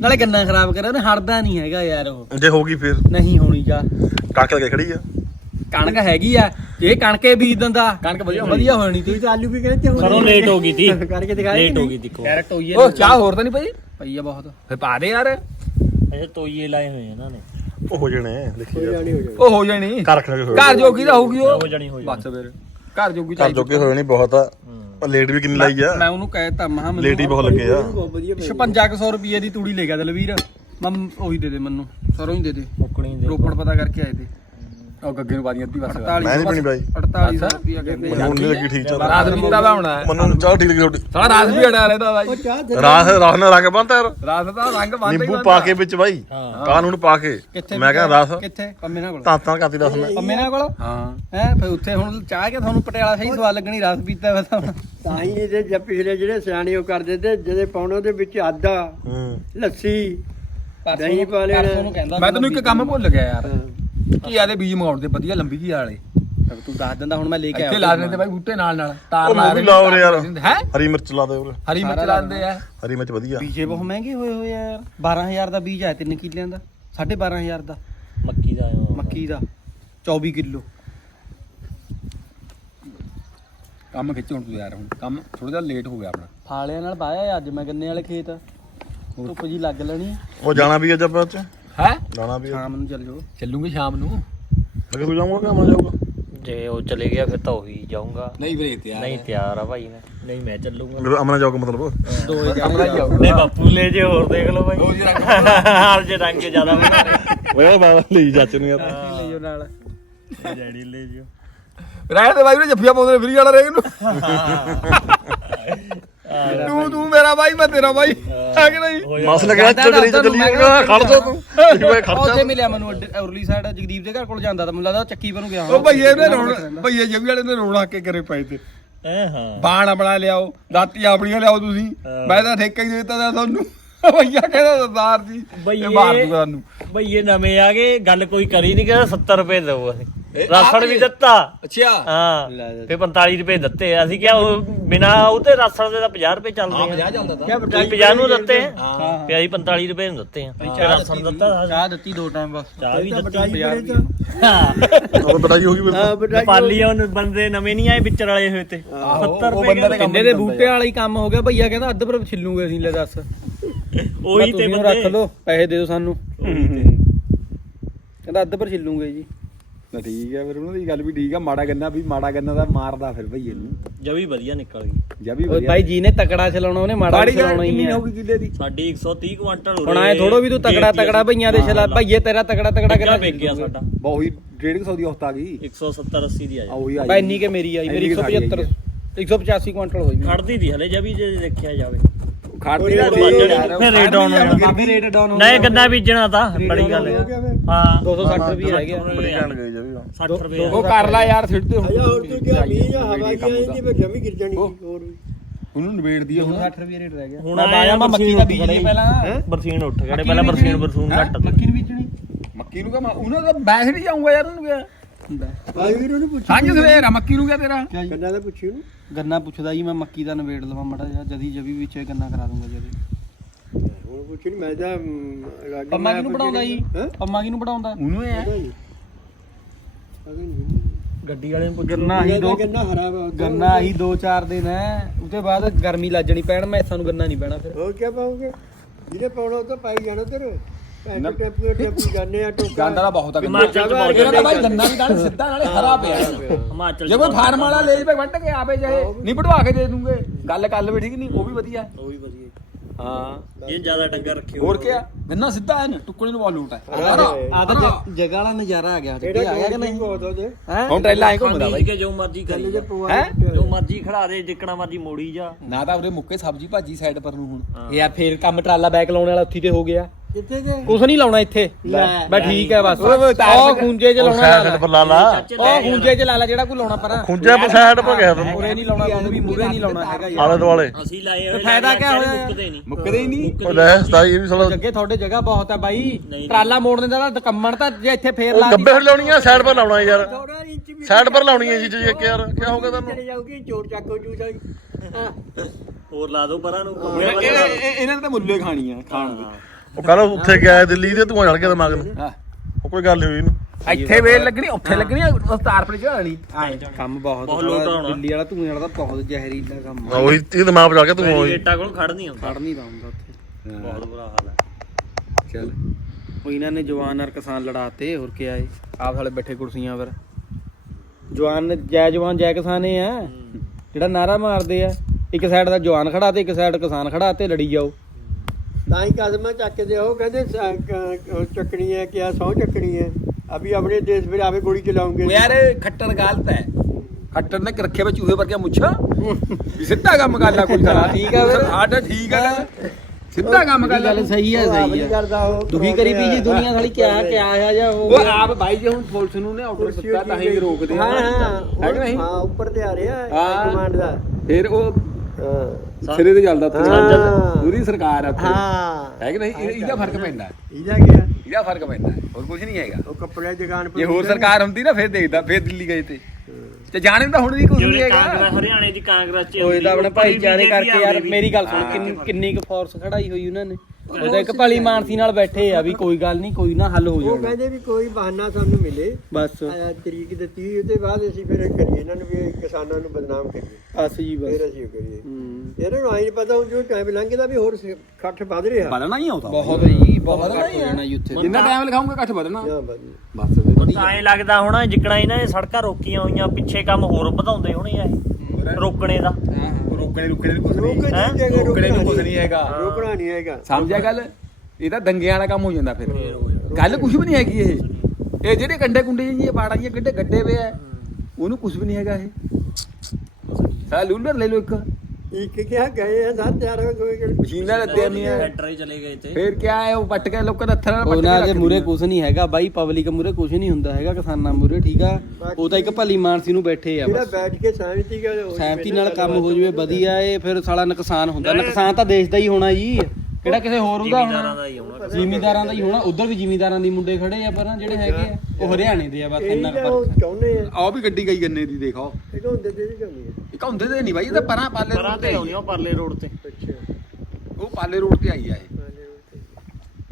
ਨਾਲੇ ਗੰਨਾ ਖਰਾਬ ਕਰਿਆ ਉਹਨੇ ਹਟਦਾ ਨਹੀਂ ਹੈਗਾ ਯਾਰ ਉਹ। ਜੇ ਹੋਗੀ ਫਿਰ। ਨਹੀਂ ਹੋਣੀ ਜਾ। ਟਾਕ ਲਗੇ ਖੜੀ ਆ। ਕਣਕ ਹੈਗੀ ਆ ਜੇ ਕਣਕੇ ਬੀਜ ਦਿੰਦਾ ਕਣਕ ਵਧੀਆ ਵਧੀਆ ਹੋ ਜਾਣੀ ਤੀ ਆਲੂ ਵੀ ਕਹਿੰਦੇ ਹੁਣ ਸਰੋਂ ਲੇਟ ਹੋ ਗਈ ਤੀ [LAUGHS] ਕਰਕੇ ਦਿਖਾਇਆ ਲੇਟ ਹੋ ਗਈ ਦੇਖੋ ਡਾਇਰੈਕਟ ਹੋਈ ਉਹ ਚਾਹ ਹੋਰ ਤਾਂ ਨਹੀਂ ਪਈ? ਪਈ ਆ ਬਹੁਤ। ਫੇ ਪਾ ਦੇ ਯਾਰ। ਅੱਛਾ ਤੋਈਏ ਲਾਏ ਹੋਏ ਇਹਨਾਂ ਨੇ। ਉਹ ਹੋ ਜਾਣੇ ਦੇਖੀ ਜਾਣੀ ਹੋ ਜਾਣੀ। ਉਹ ਹੋ ਜਾਣੀ। ਘਰ ਘਰ ਜੋਗੀ ਤਾਂ ਹੋਊਗੀ ਉਹ। ਹੋ ਜਾਣੀ ਹੋ ਬਸ ਜਾਣੀ ਫਿਰ। ਘਰ ਜੋਗੀ ਘਰ ਚਾਹੀਦੀ ਜੋਗੇ ਹੋਏ ਨਹੀਂ ਬਹੁਤ ਆ। ਪਰ ਲੇਟ ਵੀ ਕਿੰਨੀ ਲਾਈ ਆ। ਮੈਂ ਉਹਨੂੰ ਕਹਿਤਾ ਮਹਾ ਲੇਟ ਹੀ ਬਹੁਤ ਲੱਗੇ ਆ। ਬਹੁਤ ਵਧੀਆ ਪਈ। 5600 ਰੁਪਏ ਦੀ ਤੂੜੀ ਲੈ ਗਿਆ ਦਲਵੀਰ। ਮੈਂ ਉਹੀ ਦੇ ਦੇ ਮੈਨੂੰ। ਸਰੋਂ ਹੀ ਦੇ ਦੇ। ਮੁੱਕਣੀ ਦੇ ਰੋਪੜ ਪਤਾ ਕਰਕੇ ਆਏ ਤੇ। ਉਹ ਗੱਗੇ ਨੂੰ ਬਾਦੀਆਂ ਅੱਧੀ ਬਸ। 48 ਮੈਂ ਨਹੀਂ ਪੀਣੀ ਬਾਈ। 4800 ਰੁਪਏ ਕਹਿੰਦੇ ਮੈਨੂੰ ਨਹੀਂ ਲੱਗੀ ਠੀਕ ਚੱਲ। ਰਾਤ ਵੀ ਤਾਂ ਹੋਣਾ ਹੈ ਮੈਨੂੰ ਚਾਹ ਠੀਕ ਲੱਗੀ ਤੁਹਾਡੀ। ਸਾਲਾ ਰਾਤ ਵੀ ਅੜਾ ਰਹਿੰਦਾ ਬਾਈ। ਰਾਤ ਰਾਤ ਨਾਲ ਰੰਗ ਬੰਦ ਯਾਰ। ਰਾਤ ਦਾ ਰੰਗ ਬੰਦ ਨਿੰਬੂ ਪਾ ਕੇ ਵਿੱਚ ਬਾਈ। ਹਾਂ। ਕਾਨੂੰਨ ਪਾ ਕੇ। ਮੈਂ ਕਹਿੰਦਾ ਰਸ ਕਿੱਥੇ? ਪੰਮੇ ਨਾਲ ਕੋਲ। ਤਾਂ ਤਾਂ ਦੱਸ ਮੈਂ। ਪੰਮੇ ਨਾਲ ਕੋਲ? ਹਾਂ। ਹੈ ਫਿਰ ਉੱਥੇ ਹੁਣ ਚਾਹ ਕੇ ਤੁਹਾਨੂੰ ਪਟਿਆਲਾ ਸਹੀ ਸਵਾਦ ਲੱਗਣੀ ਰਸ ਪੀਤਾ ਵਾ ਤਾਂ। ਤਾਂ ਹੀ ਇਹਦੇ ਜਦ ਪਿਛਲੇ ਜਿਹੜੇ ਸਿਆਣੇ ਉਹ ਕਰਦੇ ਤੇ ਜਿਹਦੇ ਪਾਉਣ ਉਹਦੇ ਵਿੱਚ ਆਦਾ ਹੂੰ। ਲੱਸੀ ਦਹੀਂ ਪਾ ਲੈਣਾ। ਮੈਂ ਤੈਨੂੰ ਇੱਕ ਕੰਮ ਭੁੱਲ ਗਿਆ ਯਾਰ। ਹਾਂ। ਕੀ ਆਦੇ ਬੀਜ ਮੰਗਾਉਣ ਦੇ? ਵਧੀਆ ਲੰਬੀ ਕੀ ਵਾਲੇ। ਤੂੰ ਦੱਸ ਦਿੰਦਾ ਹੁਣ ਮੈਂ ਲੈ ਕੇ ਇੱਥੇ ਆਇਆ ਲਾ ਦਿੰਦੇ ਬਾਈ ਬੂਟੇ ਨਾਲ ਨਾਲ ਤਾਰ ਉਹ ਲਾ ਮੂੰਹ ਵੀ ਲਾਓ ਰੇ ਯਾਰ। ਹੈ? ਹਰੀ ਮਿਰਚ ਲਾ ਦੇ ਉਰੇ। ਹਰੀ ਮਿਰਚ ਲਾ ਦਿੰਦੇ ਆ। ਹਰੀ ਮਿਰਚ ਵਧੀਆ। ਬੀਜੇ ਬਹੁਤ ਮਹਿੰਗੇ ਹੋਏ ਹੋਏ ਆ ਯਾਰ। 12000 ਦਾ ਬੀਜ ਆਇਆ 3 ਕਿੱਲਿਆਂ ਦਾ 12500 ਦਾ। ਮੱਕੀ ਦਾ। ਮੱਕੀ ਦਾ 24 ਕਿਲੋ। ਕੰਮ ਖਿੱਚ ਹੁਣ ਤੂੰ ਯਾਰ ਹੁਣ ਕੰਮ ਥੋੜਾ ਜਿਹਾ ਲੇਟ ਹੋ ਗਿਆ ਆਪਣਾ। ਫਾਲਿਆਂ ਨਾਲ ਬਾਇਆ ਅੱਜ ਮੈਂ ਗੰਨੇ ਵਾਲੇ ਖੇਤ। ਧੁੱਪ ਜੀ ਲੱਗ ਲੈਣੀ ਉਹ ਜਾਣਾ ਵੀ ਅੱਜ ਆਪਾਂ ਚ? ਹੈ? ਜਾਣਾ ਵੀ ਸ਼ਾਮ ਨੂੰ ਚੱਲ ਜਾਓ। ਚੱਲੂਗੇ ਸ਼ਾਮ ਨੂੰ? ਲੱਗੇ ਤੂੰ ਜਾਊਂਗਾ ਕਿ ਮੈਂ ਜਾਊਂਗਾ? ਜੇ ਉਹ ਚਲੇ ਗਿਆ ਫਿਰ ਤਾਂ ਉਹੀ ਜਾਊਂਗਾ। ਨਹੀਂ ਵੀਰੇ ਤੇ ਨਹੀਂ ਤਿਆਰ ਆ ਭਾਈ ਮੈਂ। ਨਹੀਂ ਮੈਂ ਚੱਲੂਗਾ। ਮੇਰੇ ਅਮਨਾ ਜਾਊਗਾ ਮਤਲਬ? ਦੋ ਹੀ ਆਊਗਾ ਨਹੀਂ ਬਾਪੂ ਲੈ ਜੇ ਹੋਰ ਦੇਖ ਲਓ ਭਾਈ। ਦੋ ਜੀ ਰੰਗ ਹਾਰ ਜੇ ਰੰਗ ਜ਼ਿਆਦਾ ਬਣਾ ਰਹੇ। ਓਏ ਬਾਬਾ ਲਈ ਚਾਚੇ ਨੂੰ ਯਾਰ। ਲਈਓ ਨਾਲ। ਡੈਡੀ ਲੈ ਜਿਓ ਰਹਿ ਤੇ ਬਾਈ ਵੀਰੇ ਜੱਫੀਆਂ ਪਾਉਂਦੇ ਫਰੀ ਵਾਲਾ ਰੇਗ ਨੂੰ ਤੂੰ ਤੂੰ ਮੇਰਾ ਬਾਈ ਮੈਂ ਤੇਰਾ ਬਾਈ। ਆ ਕਿ ਨਹੀਂ ਮਸ ਲੱਗਿਆ ਚੱਲੀ ਚੱਲੀ ਖੜ ਜਾ ਤੂੰ। ਇੱਕ ਵੇ ਖੜ ਉੱਥੇ ਮਿਲਿਆ ਮੈਨੂੰ ਅੱਡ- ਉਰਲੀ ਸਾਈਡ ਜਗਦੀਪ ਦੇ ਘਰ ਕੋਲ ਜਾਂਦਾ ਤਾਂ ਮੈਨੂੰ ਲੱਗਦਾ ਚੱਕੀ ਪਰ ਨੂੰ ਗਿਆ ਉਹ ਭਈਏ ਨੇ ਰੋਣ ਭਈਏ ਜੱਵੀ ਵਾਲੇ ਨੇ ਰੋਣਾ ਕੇ ਕਰੇ ਪਏ ਤੇ। ਐ ਹਾਂ। ਬਾਣ ਆਪਣਾ ਲਿਆਓ ਦਾਤੀ ਆਪਣੀਆਂ ਲਿਆਓ ਤੁਸੀਂ। ਮੈਂ ਤਾਂ ਠੇਕਾ ਹੀ ਦੇ ਦਿੱਤਾ ਤਾ ਤੁਹਾਨੂੰ। ਭਈਆ ਕਹਿੰਦਾ ਸਰਦਾਰ ਜੀ ਭਈਏ- ਇਹ ਮਾਰ ਦੂਗਾ ਤੁਹਾਨੂੰ। ਇਹ ਨਵੇਂ ਆ ਗਏ ਗੱਲ ਕੋਈ ਕਰੀ ਨਹੀਂ ਕਹਿੰਦਾ 70 ਰੁਪਏ ਦਿਓ ਅਸੀਂ। ਰਾਸ਼ਨ ਵੀ ਦਿੱਤਾ। ਅੱਛਾ। ਹਾਂ ਫੇ 45 ਰੁਪਏ ਦਿੱਤੇ ਅਸੀਂ ਕਿਹਾ ਉਹ ਬਿਨਾ ਉਹ ਤੇ ਰਾਸ਼ਨ ਦੇ ਤਾਂ 50 ਰੁਪਏ ਚੱਲਦੇ ਆ। 50 ਚੱਲਦਾ ਤਾ। ਤੁਸੀਂ 50 ਨੂੰ ਦਿੱਤੇ ਫੇ ਅਸੀਂ 45 ਰੁਪਏ ਨੂੰ ਦਿੱਤੇ ਆ। ਤੇ ਰਾਸ਼ਨ ਦਿੱਤਾ ਚਾਹ ਦਿੱਤੀ ਦੋ ਟਾਈਮ ਬਸ। ਚਾਹ ਵੀ ਦਿੱਤੀ ਬਟਾਈ ਬੜੇ ਚ ਹਾਂ। ਉਹ ਬਤਾਈ ਹੋ ਗਈ ਹਾਂ ਬਟਾਈ ਨੇਪਾਲੀ ਉਹ ਬੰਦੇ ਨਵੇਂ ਨਹੀਂ ਆਏ ਵਿਚਰ ਵਾਲੇ ਹੋਏ ਤੇ। 70 ਉਹ ਰੁਪਏ ਤਾਂ ਕਿੰਨੇ ਦੇ ਬੂਟੇ ਵਾਲਾ ਹੀ ਕੰਮ ਹੋ ਗਿਆ ਭਈਆ ਕਹਿੰਦਾ ਅੱਧ ਪਰ ਛਿੱਲੂਗੇ ਅਸੀਂ ਲੈ ਦੱਸ। [LAUGHS] ਉਹੀ ਤੇ ਬੰਦੇ ਰੱਖ ਲਓ ਪੈਸੇ ਦੇ ਦਿਓ ਸਾਨੂੰ। ਕਹਿੰਦਾ ਅੱਧ ਪਰ ਛਿੱਲੂਗੇ ਜੀ। ਤਾਂ ਠੀਕ ਹੈ ਫਿਰ ਉਹਨਾਂ ਦੀ ਗੱਲ ਵੀ ਠੀਕ ਆ ਮਾੜਾ ਗੰਨਾ ਵੀ ਮਾੜਾ ਗੰਨਾ ਦਾ ਮਾਰਦਾ ਫਿਰ ਭਈਏ ਨੂੰ ਜਵੀ ਵਧੀਆ ਨਿਕਲ ਗਈ। ਜਾਂ ਵੀ ਓਏ ਬਾਈ ਜੀ ਨੇ ਤਕੜਾ ਚਲਾਉਣਾ ਉਹਨੇ ਮਾੜਾ ਬਾੜੀ ਚਲਾਉਣਾ ਹੀ ਕਿੰਨੀ ਹੈ ਹੋਊਗੀ ਕਿੱਲੇ ਦੀ? ਸਾਡੀ 130 ਕੁਆਂਟਲ ਹੁਣ ਆਏ ਥੋੜੋ ਵੀ ਤੂੰ ਤਕੜਾ ਤਕੜਾ ਭਈਆਂ ਦੇ ਛਲਾ ਭਈਏ ਤੇਰਾ ਤਕੜਾ ਤਕੜਾ ਕਿੰਨਾ ਵੇਚ ਗਿਆ ਸਾਡਾ। ਬਹੁ ਹੀ 150 ਦੀ ਔਸਤ ਆ ਗਈ। 170 80 ਦੀ ਆ ਆ ਉਹੀ ਆ ਬਾਈ ਇੰਨੀ ਕੇ ਮੇਰੀ ਆਈ ਮੇਰੀ ਇੰਨੀ ਕੁ ਸਾਡੀ 175 185 ਕੁਇੰਟਲ ਹੋਈ। ਮੇਰੀ। ਖੜਦੀ ਦੀ ਹਲੇ ਜਵੀ ਜੇ ਦੇਖਿਆ ਜਾਵੇ। ਖਾੜਦੀ ਫਿਰ ਰੇਟ ਡਾਊਨ ਹੋ ਜਾਣਾ ਰੇਟ ਡਾਊਨ ਹੋ ਨਹੀਂ ਗੰਨਾ ਬੀਜਣਾ ਤਾਂ? ਬੜੀ ਗੱਲ ਹੈ ਹਾਂ। 260 ਰੁਪਏ ਰਹਿ ਗਿਆ ਬੜੀ ਘੰਟ ਗਈ ਜਵੀ 60 ਰੁਪਏ ਉਹ ਕਰ ਲੈ ਯਾਰ ਸਿੱਟ ਤੇ ਹੋਰ ਤੂੰ ਕਿਹਾ ਮੀਂਹ ਜਾਂ ਹਵਾ ਕੀ ਆਈ ਦੀ ਮੈਂ ਜਮੀ ਗਿਰ ਜਾਣੀ ਹੋਰ। ਵੀ ਉਹਨੂੰ ਨਿਬੇੜਦੀ ਆ ਹੁਣ। 60 ਰੁਪਏ ਰੇਟ ਰਹਿ ਗਿਆ। ਹੁਣ ਮੈਂ ਆਇਆ ਮੈਂ ਮੱਕੀ ਦਾ ਬੀਜ ਲਈ ਪਹਿਲਾਂ। ਬਰਸੀਨ ਉੱਠ ਗਏ ਪਹਿਲਾਂ ਬਰਸੀਨ ਬਰਸੂਨ ਘੱਟ ਤੀ। ਮੱਕੀ ਨੂੰ ਬੀਜਣੀ ਮੱਕੀ ਨੂੰ ਕਹ ਉਹਨਾਂ ਦਾ ਬੈਸ ਨਹੀਂ ਜਾਊਗਾ ਯਾਰ ਉਹਨੂੰ ਕਿਹਾ। ਭਾਈ ਵੀਰ ਉਹਨੂੰ ਪੁੱਛੀ ਸਾਂਝ ਸਵੇਰ ਆ ਮੱਕੀ ਨੂੰ ਕਿਹਾ ਤੇਰਾ? ਕੰਨਾਂ ਦਾ ਪੁੱਛੀ ਉਹਨੂੰ। ਗੰਨਾ ਪੁੱਛਦਾ ਜੀ ਮੈਂ ਮੱਕੀ ਦਾ ਨਵੇੜ ਲਵਾਂ ਮੜਾ ਜਿਹਾ ਜਦੀ ਜਵੀ ਵਿੱਚ ਇਹ ਗੰਨਾ ਕਰਾ ਦੂੰਗਾ ਜਦੀ। ਹੁਣ ਪੁੱਛੀ ਨੀ, ਮੈਂ ਤਾਂ ਅਮ, ਪੰਮਾ ਕਿਹਨੂੰ ਪੜਾਉਂਦਾ ਜੀ? ਹੈਂ? ਪੰਮਾ ਕਿਹਨੂੰ ਪੜਾਉਂਦਾ ਉਹਨੂੰ ਹੈ। ਪਤਾ ਨੀ। ਪਤਾ ਨੀ। ਗੱਡੀ ਵਾਲੇ ਨੂੰ ਪੁੱਛ ਗੰਨਾ ਹੀ ਦੋ ਗੰਨਾ ਹਰਾ ਵਾ ਉੱਧਰ। ਗੰਨਾ ਹੀ 2-4 ਦਿਨ ਹੈ ਉਹਦੇ ਬਾਅਦ ਗਰਮੀ ਲੱਜਣੀ ਪੈਣ ਮੈਂ ਸਾਨੂੰ ਗੰਨਾ ਨਹੀਂ ਪੈਣਾ ਫਿਰ। ਹੋਰ ਕੀ ਪਾਉਂਗੇ ਜਿਹਨੇ ਪਾਉਣਾ ਉਹ ਤਾਂ ਪਾਈ ਜਾਣਾ ਤੇਰੇ ਪੈਸੇ ਟੈਪੂ ਟੈਪੂ ਆ ਟੋਕਾ। ਗੰਦਾ ਦਾ ਬਹੁਤ ਆ ਹਿਮਾਚਲ ਚ ਬਹੁਤ ਇਹਦਾ ਤਾਂ ਭਾਈ ਗੰਨਾ ਵੀ ਨਾਲ ਸਿੱਧਾ ਨਾਲੇ ਹਰਾ ਪਿਆ। ਹਿਮਾਚਲ ਜੇ ਕੋਈ ਫਾਰਮ ਵਾਲਾ ਲੈ ਜਵੇ ਵੱਢ ਕੇ ਆਪੇ ਚਾਹੇ ਨਹੀਂ ਪਟਵਾ ਕੇ ਦੇ ਦੂੰਗੇ। ਗੱਲ ਕਰ ਲਵੇ ਠੀਕ ਨਹੀਂ ਉਹ ਵੀ ਵਧੀਆ। ਉਹ ਵੀ ਵਧੀਆ। ਹਾਂ। ਇਹ ਜ਼ਿਆਦਾ ਡੰਗਰ ਰੱਖੇ ਹੋਰ ਕੀ ਆ ਗੰਨਾ ਸਿੱਧਾ ਹੈ ਨਾ ਟੁੱਕਣੇ ਨੂੰ ਬਹੁਤ ਲੂਟ ਹੈ। ਆ ਤਾਂ ਜਗ੍ਹਾ ਵਾਲਾ ਨਜ਼ਾਰਾ ਆ ਗਿਆ ਇਹਦਾ ਆ ਗਿਆ ਕਿ ਨਹੀਂ? ਹੁਣ ਟ੍ਰੇਲਾ ਐ ਘੁੰਮਦਾ ਬਾਈ। ਕੇ ਜੋ ਮਰਜ਼ੀ ਕਰੀ ਜਾ। ਹੈ? ਜੋ ਮਰਜ਼ੀ ਖੜਾ ਦੇ ਜਿੱਕਣਾ ਮਰਜ਼ੀ ਮੋੜੀ ਜਾ। ਨਾ ਤਾਂ ਉਰੇ ਮੁੱਕੇ ਸਬਜ਼ੀ ਭਾਜੀ ਸਾਈਡ ਪਰ ਨੂੰ ਹੁਣ। ਯਾਰ ਫੇਰ ਕੰਮ ਟਰਾਲਾ ਬੈਕ ਲਾਉਣ ਵਾਲਾ ਉੱਥੀ ਤੇ ਹੋ ਗਿਆ। ਕਿੱਥੇ ਕੁਛ ਨਹੀਂ ਲਾਉਣਾ ਇੱਥੇ। ਲੈ। ਬਸ ਠੀਕ ਹੈ ਬਸ। ਤਾਰ ਉਹ ਖੁੰਝੇ 'ਚ ਉਹ ਲਾਉਣਾ ਸਾਈਡ ਲਾ ਪਰ ਲਾ ਲਾ। ਉਹ ਖੁੰਝੇ 'ਚ ਲਾ ਲਾ ਜਿਹੜਾ ਕੋਈ ਲਾਉਣਾ ਪਰਾਂ। ਖੁੰਝੇ ਪਰ ਸਾਈਡ ਪਰ ਗਿਆ ਤੂੰ। ਮੂਰੇ ਨਹੀਂ ਲਾਉਣਾ ਕੁਝ ਵੀ ਮੂਰੇ ਨਹੀਂ ਲਾਉਣਾ ਹੈਗਾ ਯਾਰ। ਆਲੇ ਦੁਆਲੇ। ਅਸੀਂ ਲਾਏ ਤੇ ਫਾਇਦਾ ਕਿਆ ਹੋਇਆ? ਮੁੱਕਦੇ ਨਹੀਂ। ਮੁੱਕਦੇ ਹੀ ਨਹੀਂ। ਉਹ ਲੈ ਸਤਾਈ ਇਹ ਵੀ ਸਾਲਾ ਅੱਗੇ ਤੁਹਾਡੇ ਜਗ੍ਹਾ ਬਹੁਤ ਹੈ ਬਾਈ। ਟਰਾਲਾ ਮੋੜਨੇ ਦਾ ਤਾਂ ਕੰਮਣ ਤਾਂ ਜੇ ਇੱਥੇ ਫੇਰ ਉਹ ਲਾ ਗੱਬੇ ਫਿਰ ਲਾਉਣੀ ਆ ਸਾਈਡ ਪਰ ਲਾਉਣਾ ਯਾਰ। ਥੋੜਾ ਇੰਚ ਵੀ ਸਾਈਡ ਪਰ ਲਾਉਣੀ ਹੈ ਜੀ ਜੀ ਇੱਕ ਯਾਰ ਕੀ ਹੋ ਗਿਆ ਚਲੇ ਜਾਊਗੀ ਚੋਰ ਚੱਕੋ ਜੂ ਸਾਈ ਹੋਰ ਲਾ ਦੋ ਪਰਾਂ ਨੂੰ। ਇਹ- ਇਹ- ਇਹ- ਇਹਨਾਂ ਨੇ ਤਾਂ ਮੁੱਲੇ ਖਾਣੀ ਆ ਖਾਣ ਦੀ। ਉਹ ਕੱਲ ਉੱਥੇ ਗਿਆ ਦਿੱਲੀ ਤੇ ਧੂਆਂ ਚੜ ਗਿਆ ਦਿਮਾਗ ਨੂੰ। ਹਾਂ। ਉਹ ਕੋਈ ਗੱਲ ਨਹੀਂ ਹੋਈ ਇਹਨੂੰ। ਇੱਥੇ ਵੇਲ ਲੱਗਣੀ ਉੱਥੇ ਲੱਗਣੀ ਉਹ ਤਾਰ ਪਰ ਚੜਾਣੀ ਕੰਮ ਬਹੁਤ ਬਹੁਤ ਲੋਟ ਆਉਣਾ। ਦਿੱਲੀ ਵਾਲਾ ਧੂਏ ਵਾਲਾ ਤਾਂ ਬਹੁਤ ਜ਼ਹਿਰੀਲਾ ਕੰਮ ਆ। ਉਹੀ ਇਹ ਦਿਮਾਗ ਚੜ ਗਿਆ ਧੂਆਂ ਉਹੀ। ਗੇਟਾਂ ਕੋਲ ਖੜ ਨਹੀਂ ਹੁੰਦਾ। ਫੜ ਨਹੀਂ ਪਾਉਂਦਾ ਉੱਥੇ। ਬਹੁਤ ਬੁਰਾ ਹਾਲ ਹੈ ਚੱਲ। ਉਹ ਇਹਨਾਂ ਨੇ ਜਵਾਨ ਔਰ ਕਿਸਾਨ ਲੜਾਤੇ ਹੋਰ ਕੀ ਆਏ ਆਪ ਵਾਲੇ ਬੈਠੇ ਕੁਰਸੀਆਂ ਪਰ। ਜਵਾਨ ਨੇ ਜੈ ਜਵਾਨ ਜੈ ਕਿਸਾਨੇ ਆ। ਜਿਹੜਾ ਨਾਰਾ ਮਾਰਦੇ ਆ ਇੱਕ ਸਾਈਡ ਦਾ ਜਵਾਨ ਖੜਾ ਤੇ ਇੱਕ ਸਾਈਡ ਕਿਸਾਨ ਖੜਾ ਤੇ ਲੜੀ ਜਾਓ। ਤਾਂ ਹੀ ਕਦਮਾਂ ਚੱਕਦੇ ਹੋ ਕਹਿੰਦੇ ਸ- ਕ- ਉਹ ਚੱਕਣੀ ਹੈ ਕਿਆ ਸੌ ਚੱਕਣੀ ਹੈ। ਅਭੀ ਆਪਣੇ ਦੇਸ਼ ਵਿੱਚ ਆਵੇ ਗੋਲੀ ਚਲਾਉਂਗੇ। ਉਹ ਯਾਰ ਖੱਟਰ ਗਲਤ ਹੈ। ਖੱਟਰ ਨੇ ਰੱਖੇ ਵਿੱਚ ਚੂਹੇ ਵਰਗੀਆਂ ਮੁੱਛਾਂ। ਵੀ ਸਿੱਧਾ ਕੰਮ ਕਰ ਲੈ ਕੋਈ ਸਾਲਾ ਠੀਕ ਆ ਫਿਰ। ਆਡਾ ਠੀਕ ਆ ਗੱਲ ਸਿੱਧਾ ਕੰਮ ਕਰ ਲੈ। ਗੱਲ ਸਹੀ ਹੈ ਉਹ ਆਪ ਸਹੀ ਹੈ। ਕਰਦਾ ਉਹ ਦੁਖੀ ਕਰੀ ਪਈ ਜੀ ਦੁਨੀਆ ਸਾਲੀ ਕਿਆ ਕਿਆ ਆ ਜਾ ਉਹ? ਆਪ ਬਾਈ ਜੇ ਹੁਣ ਪੁਲਿਸ ਨੂੰ ਨੇ ਆਰਡਰ ਦਿੱਤਾ ਤਾਂ ਹੀ ਰੋਕਦੇ ਹਾਂ ਆ। ਹਾਂ। ਹੈ ਕਿ ਨਹੀਂ? ਹਾਂ ਉੱਪਰ ਤੇ ਆ ਰਿਹਾ ਹਾਂ। ਕਮਾਂਡ ਦਾ। ਫਿਰ ਉਹ ਹਾਂ ਸਿਰੇ ਤੇ ਚੱਲਦਾ ਉੱਥੇ। ਹਾਂ। ਪੂਰੀ ਸਰਕਾਰ ਆ ਉੱਥੇ। ਹਾਂ। ਹੈ ਕਿ ਨਹੀਂ? ਇਹ- ਇਹਦਾ ਫ਼ਰਕ ਪੈਂਦਾ। ਇਹਦਾ ਗਿਆ ਇਹਦਾ ਫ਼ਰਕ ਪੈਂਦਾ। ਹੋਰ ਕੁਝ ਨਹੀਂ ਹੈਗਾ। ਉਹ ਕੱਪੜੇ ਦੀ ਦੁਕਾਨ ਪਰ ਜੇ ਹੋਰ ਸਰਕਾਰ ਹੁੰਦੀ ਨਾ ਫਿਰ ਦੇਖਦਾ ਫਿਰ ਦਿੱਲੀ ਗਏ ਤੇ। ਤੇ ਜਾਣੇ ਤਾਂ ਹੁਣ ਵੀ ਕੁਝ ਨਹੀਂ ਜਿਹੜੇ ਹੈਗਾ। ਕਾਂਗਰਸ ਹਰਿਆਣੇ ਦੀ ਕਾਂਗਰਸ ਚ ਉਹ ਇਹਦਾ ਆਪਣੇ ਭਾਈਚਾਰੇ ਕਰਕੇ ਯਾਰ ਮੇਰੀ ਗੱਲ ਸੁਣ ਕਿੰਨੀ ਕਿੰਨੀ ਕੁ ਫੋਰਸ ਖੜਾਈ ਹੋਈ ਉਹਨਾਂ ਨੇ। ਉਹਦਾ ਇੱਕ ਭਲੀ ਮਾਨਸੀ ਨਾਲ ਬੈਠੇ ਆ ਵੀ ਕੋਈ ਗੱਲ ਨਹੀਂ ਕੋਈ ਨਾ ਹੱਲ ਹੋ ਉਹ ਜਾਣਾ ਕਹਿੰਦੇ ਵੀ ਕੋਈ ਬਹਾਨਾ ਸਾਨੂੰ ਮਿਲੇ। ਬਸ। ਤਰੀਕ ਦਿੱਤੀ ਉਹਦੇ ਬਾਅਦ ਅਸੀਂ ਫਿਰ ਕਰੀਏ ਇਹਨਾਂ ਨੂੰ ਵੀ ਇਹ ਕਿਸਾਨਾਂ ਨੂੰ ਬਦਨਾਮ ਕਰੀਏ। ਬਸ ਜੀ ਬਸ। ਫਿਰ ਅਸੀਂ ਉਹ ਕਰੀਏ। ਹੂੰ। ਇਹਨਾਂ ਨੂੰ ਆਈ ਪਤਾ ਹੁਣ ਜੋ ਟਾਈਮ ਲੰਘਦਾ ਵੀ ਹੋਰ ਸ- ਖੱਠ ਵੱਧ ਰਿਹਾ। ਬਦਲਣਾ ਹੀ ਆਉਂਦਾ। ਬਹੁਤ ਜੀ ਬਹੁਤ ਘੱਟ ਹੋ ਜਾਣਾ ਜੀ ਉੱਥੇ। ਜਿੰਨਾ ਟਾਈਮ ਲਗਾਉਂਗਾ ਇਕੱਠ ਵਧਣਾ। ਜਾਂ ਵੱਧ ਬਸ ਤਾਂ ਐਂ ਲੱਗਦਾ ਹੋਣਾ ਜਿੱਕਣਾ ਇਹਨਾਂ ਨੇ ਸੜਕਾਂ ਰੋਕੀਆਂ ਹੋਈਆਂ ਪਿੱਛੇ ਕੰਮ ਹੋਰ ਵਧਾਉਂਦੇ ਹੋਣੇ ਆ ਇਹ। ਰੋਕਣੇ ਦਾ। ਰੋਕਣੇ ਰੁਕਣੇ ਕੁਝ ਨਹੀਂ। ਜਗ੍ਹਾ ਰੋਕਣੇ ਨੂੰ ਕੁਝ ਨਹੀਂ ਹੈਗਾ। ਰੋਕਣਾ ਨਹੀਂ ਹੈਗਾ। ਸਮਝਿਆ ਗੱਲ? ਇਹ ਤਾਂ ਦੰਗਿਆਂ ਵਾਲਾ ਕੰਮ ਹੋ ਜਾਂਦਾ ਫਿਰ। ਗੱਲ ਕੁਝ ਵੀ ਨਹੀਂ ਹੈਗੀ ਇਹ। ਇਹ ਜਿਹੜੇ ਕੰਡੇ ਕੁੰਡੇ ਜੀ ਬਾੜਾਂ ਦੀਆਂ ਗੱਡੇ ਗੱਡੇ ਵੇ ਆ। ਉਹਨੂੰ ਕੁਝ ਵੀ ਨਹੀਂ ਹੈਗਾ ਇਹ। ਸਾਲਾ ਲੂਲਰ ਲੈ ਲਓ ਇੱਕ। ਇੱਕ ਕਿਹਾ ਗਏ ਆ ਸੱਤ ਚਾਰ ਕੋਈ ਕੋਈ ਮਸ਼ੀਨਾਂ ਲੱਦਿਆ ਟਰੈਕਟਰ ਹੀ ਚਲੇ ਗਏ ਤੇ। ਫਿਰ ਕਿਆ ਹੈ ਉਹ ਪੱਟ ਕੇ ਲੋਕਾਂ ਦਾ ਹੱਥਾਂ ਨਾਲ ਪੱਟ ਉਹਨਾਂ ਕੇ ਦੇ ਮੂਰੇ ਕੁਝ ਨਹੀਂ ਹੈਗਾ ਬਾਈ ਪਬਲਿਕ ਮੂਰੇ ਕੁਝ ਨਹੀਂ ਹੁੰਦਾ ਹੈਗਾ ਕਿਸਾਨਾਂ ਮੂਰੇ ਠੀਕ ਆ? ਉਹ ਤਾਂ ਇੱਕ ਭਲੀ ਮਾਨਸੀ ਨੂੰ ਬੈਠੇ ਆ ਜਿਹੜਾ ਬਸ। ਬੈਠ ਕੇ ਸਹਿਮਤੀ ਕਰ ਸਹਿਮਤੀ ਨਾਲ ਕੰਮ ਹੋ ਜਵੇ ਵਧੀਆ ਏ ਫਿਰ ਸਾਲਾ ਨੁਕਸਾਨ ਹੁੰਦਾ। ਨੁਕਸਾਨ ਤਾਂ ਦੇਸ਼ ਦਾ ਹੀ ਹੋਣਾ ਜੀ। ਕਿਹੜਾ ਕਿਸੇ ਹੋਰ ਉਹਦਾ ਜ਼ਿਮੀਂਦਾਰਾਂ ਹੋਣਾ ਦਾ ਹੀ ਹੋਣਾ ਜ਼ਿਮੀਂਦਾਰਾਂ ਦਾ ਹੀ ਹੋਣਾ ਉਧਰ ਵੀ ਜ਼ਿਮੀਂਦਾਰਾਂ ਦੀ ਮੁੰਡੇ ਖੜੇ ਆ ਪਰ ਜਿਹੜੇ ਹੈਗੇ ਆ ਉਹ ਹਰਿਆਣੇ ਦੇ ਆ ਬਸ ਇੰਨਾ ਕੁ ਇਹ ਉਹ ਫ਼ਰਕ ਚਾਹੁੰਦੇ ਆ। ਆਹ ਵੀ ਗੱਡੀ ਗਈ ਗੰਨੇ ਦੀ ਦੇਖੋ। ਇਹ ਤਾਂ ਹੁੰਦੇ ਤੇ ਨਹੀਂ ਚਾਹੁੰਦੇ ਇੱਕ ਹੁੰਦੇ ਤੇ ਨਹੀਂ ਬਾਈ ਇਹ ਤਾਂ ਪਰਾਂ ਪਾਲੇ ਪਰਾਂ ਰੋਡ ਤੇ ਤੇ ਆਉਂਦੀਆਂ ਉਹ ਪਰਲੇ ਰੋਡ ਤੇ। ਅੱਛਾ। ਉਹ ਪਾਲੇ ਰੋਡ ਤੇ ਆਈ ਆ ਇਹ।